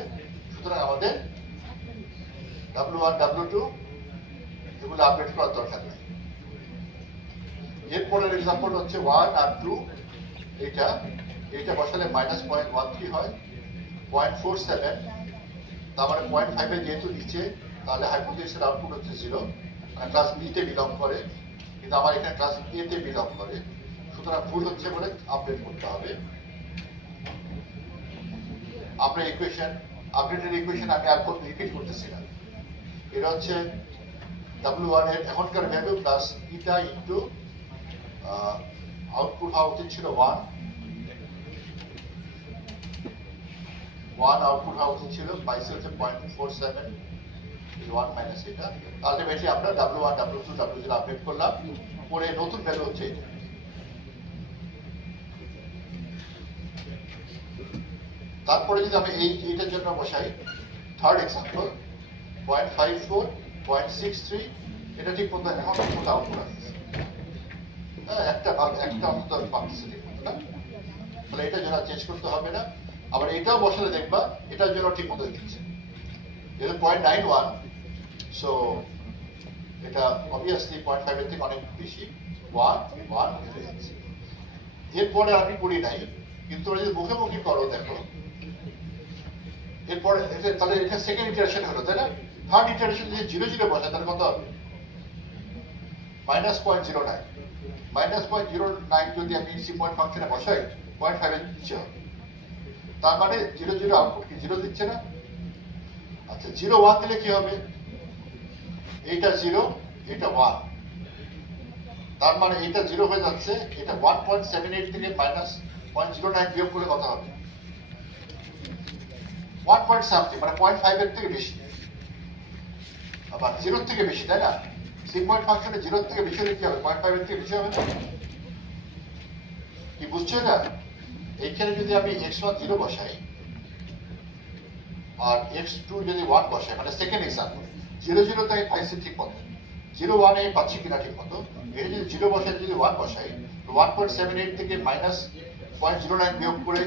সুতরাং আমাদের W1 W2 এগুলো আপডেট করার দরকার নেই। এরপরের এক্সাম্পল হচ্ছে 1 আর 2, এটা বসালে -0.13 হয়, 0.47, তার মানে 0.5 এর যেহেতু নিচে, তাহলে হাইপোথিসিসের আউটপুট হচ্ছে 0, মানে ক্লাস বি তে বিলং করে, কিন্তু আমার এখানে ক্লাস এ তে বিলং করে। সুতরাং ভুল হচ্ছে বলে আপডেট করতে হবে। আমরা ইকুয়েশন, আপডেটেড ইকুয়েশন আমি আর রিপিট করতেছি না। এটা হচ্ছে W1 এর এখনকার ভ্যালু প্লাস ইটা ইন্টু আউটপুট হওয়া উচিত ছিল 1 আউটপুট হওয়া উচিত ছিল, পাইছে হচ্ছে 0.47, 1 মাইনাস এটা। আলটিমেটলি আমরা W1 W2 W0 আপডেট করলাম, পরে নতুন ভ্যালু হচ্ছে এটা। তারপরে যদি আমি এইটার জন্য বসাই থার্ড এক্সাম্পল 0.54, 0.63, এটা ঠিক মতো এখন ঠিক মতো আউটপুট আসছে। হ্যাঁ, একটা অন্তত পাচ্ছি ঠিক মতো না, তাহলে এটার জন্য চেঞ্জ করতে হবে না। আবার এটাও বসালে দেখবা এটার জন্য ঠিক মতো দিচ্ছে, যেহেতু 0.91, সো এটা অবভিয়াসলি 0.5 এর থেকে অনেক বেশি, 1 হয়ে যাচ্ছে। এরপরে আমি করি নাই, কিন্তু ওরা যদি মুখোমুখি করো দেখো, এরপরে তাহলে এটা সেকেন্ড ইটারেশন হলো, তাই না? থার্ড ইটারেশন যদি 0 0 বসায় তাহলে কত হবে? -0.09, -0.09 যদি আমি সি পয়েন্ট ফাংশনে বসাই 0.5 এর নিচে হবে, তার মানে 0 0 আউটপুট কি 0 দিচ্ছে না? আচ্ছা 0 1 দিলে কি হবে? এইটা 0, এটা 1, তার মানে এটা 0 হয়ে যাচ্ছে। এটা 1.78 থেকে -0.09 বিয়োগ করলে কত হবে? 1 পয়েন্ট সামথিং, মানে 0.5 এর থেকে বেশি, আবার 0 থেকে বেশি, তাই না? সি পয়েন্ট ফাংশনে 0 থেকে বেশি হলে কি হবে? 0.5 এর থেকে বেশি হবে না? কি বুঝছো না? এইখানে যদি আমি x1 0 বসাই আর x2 যদি 1 বসাই, মানে সেকেন্ড এক্সাম্পল 0 0 তাই পাইছি ঠিক মতো, 0 1 এ পাচ্ছি কিনা ঠিক মতো, এটা যদি 0 বসাই যদি 1 বসাই, 1.78 থেকে -0.09 বিয়োগ করে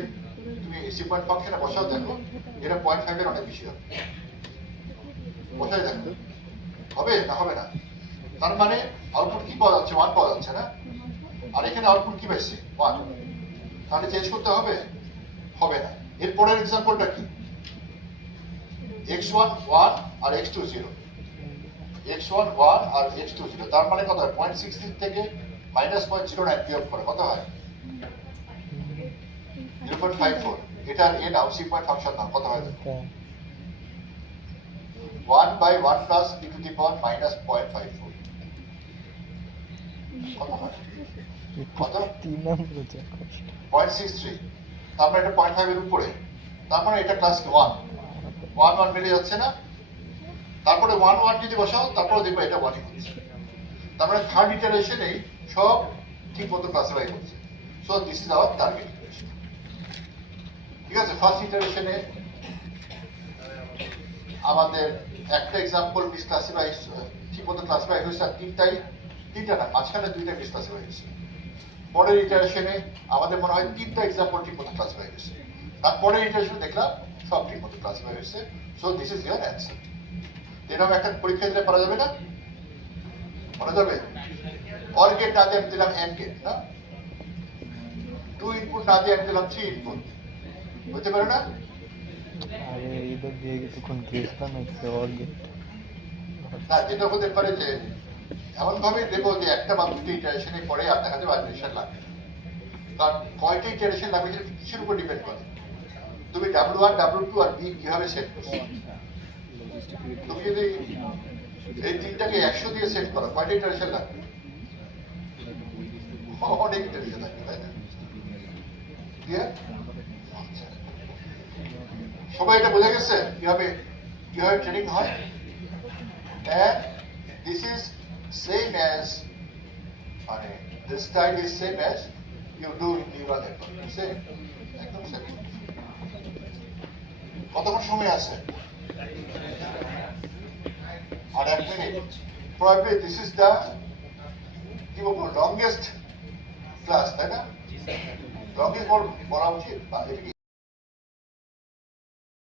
তুমি সি পয়েন্ট ফাংশনে বসাও, দেখো এটা 0.5 এর অনেক বেশি হবে। বসাই দেখো হবে না, হবে না? তার মানে আউটপুট কি পাওয়া যাচ্ছে? 1 পাওয়া যাচ্ছে না? আর এখানে আউটপুট কি পাইছে? 1। তাহলে চেঞ্জ করতে হবে? হবে না। এর পরের এক্সাম্পলটা কি? x1 1 আর x2 0, x1 1 আর x2 0, তার মানে কত হয়? 0.63 থেকে -0.09 বিয়োগ করে কত হয়? 0.54। এটার এ নাও, সি পয়েন্ট ফাংশন নাও, কত হয়? 1/1 প্লাস e টু দি পাওয়ার -0.54, কত হয়? কত? 0.63, তার মানে এটা 0.5 এর উপরে, তার মানে এটা ক্লাস 1 বেড়ে যাচ্ছে না? তারপরে 1 যদি বসাও, তারপরে দেখবে এটা 1 হচ্ছে। তার মানে থার্ড ইটারেশনেই সব ঠিক মতো ক্লাসিফাই করছে। So this is our target iteration, ঠিক আছে? ফার্স্ট ইটারেশনে আমাদের একটা এক্সাম্পল মিসক্লাসিফাই ঠিক মতো ক্লাসিফাই হয়েছে, আর তিনটা না, মাঝখানে 2টা মিসক্লাসিফাই হয়েছে। পরের ইটারেশনে আমাদের মনে হয় 3টা এক্সাম্পল ঠিক মতো ক্লাসিফাই হয়েছে, তারপরের ইটারেশনে দেখলাম সব ঠিক মতো ক্লাসিফাই হয়েছে। So this is year answer. এরকম একটা পরীক্ষা দিলে পারা যাবে না? পারা যাবে? অর গেট না দিয়ে আমি দিলাম এন্ড গেট, না 2 ইনপুট না দিয়ে আমি দিলাম 3 ইনপুট, হতে পারে না? আরে ইধর দিয়ে কিছুক্ষণ গেছিলাম একটু और গেট না, যেটা হতে পারে যে এমন ভাবে দেবো যে একটা বা দুটো ইটারেশনের পরে আপনার কাছে ভাইব্রেশন লাগবে, কারণ কয়টা ইটারেশন লাগবে সেটা কিসের উপর ডিপেন্ড করে? তুমি W1 W2 আর B কিভাবে সেট করছো? তুমি যদি এই তিনটাকে 100 দিয়ে সেট করো, কয়টা ইটারেশন লাগবে? অনেক ইটারেশন লাগবে, তাই না? ক্লিয়ার? সবাই এটা বোঝা গেছে কিভাবে কিভাবে ট্রেনিং হয়, and this is same as মানে the style is same as you do in neural network, same, একদম same. কতক্ষণ সময় আছে? আর 1 minute. Probably this is the কি বলবো longest ক্লাস, তাই না? লংগেস্ট বলা উচিত বা এটা কি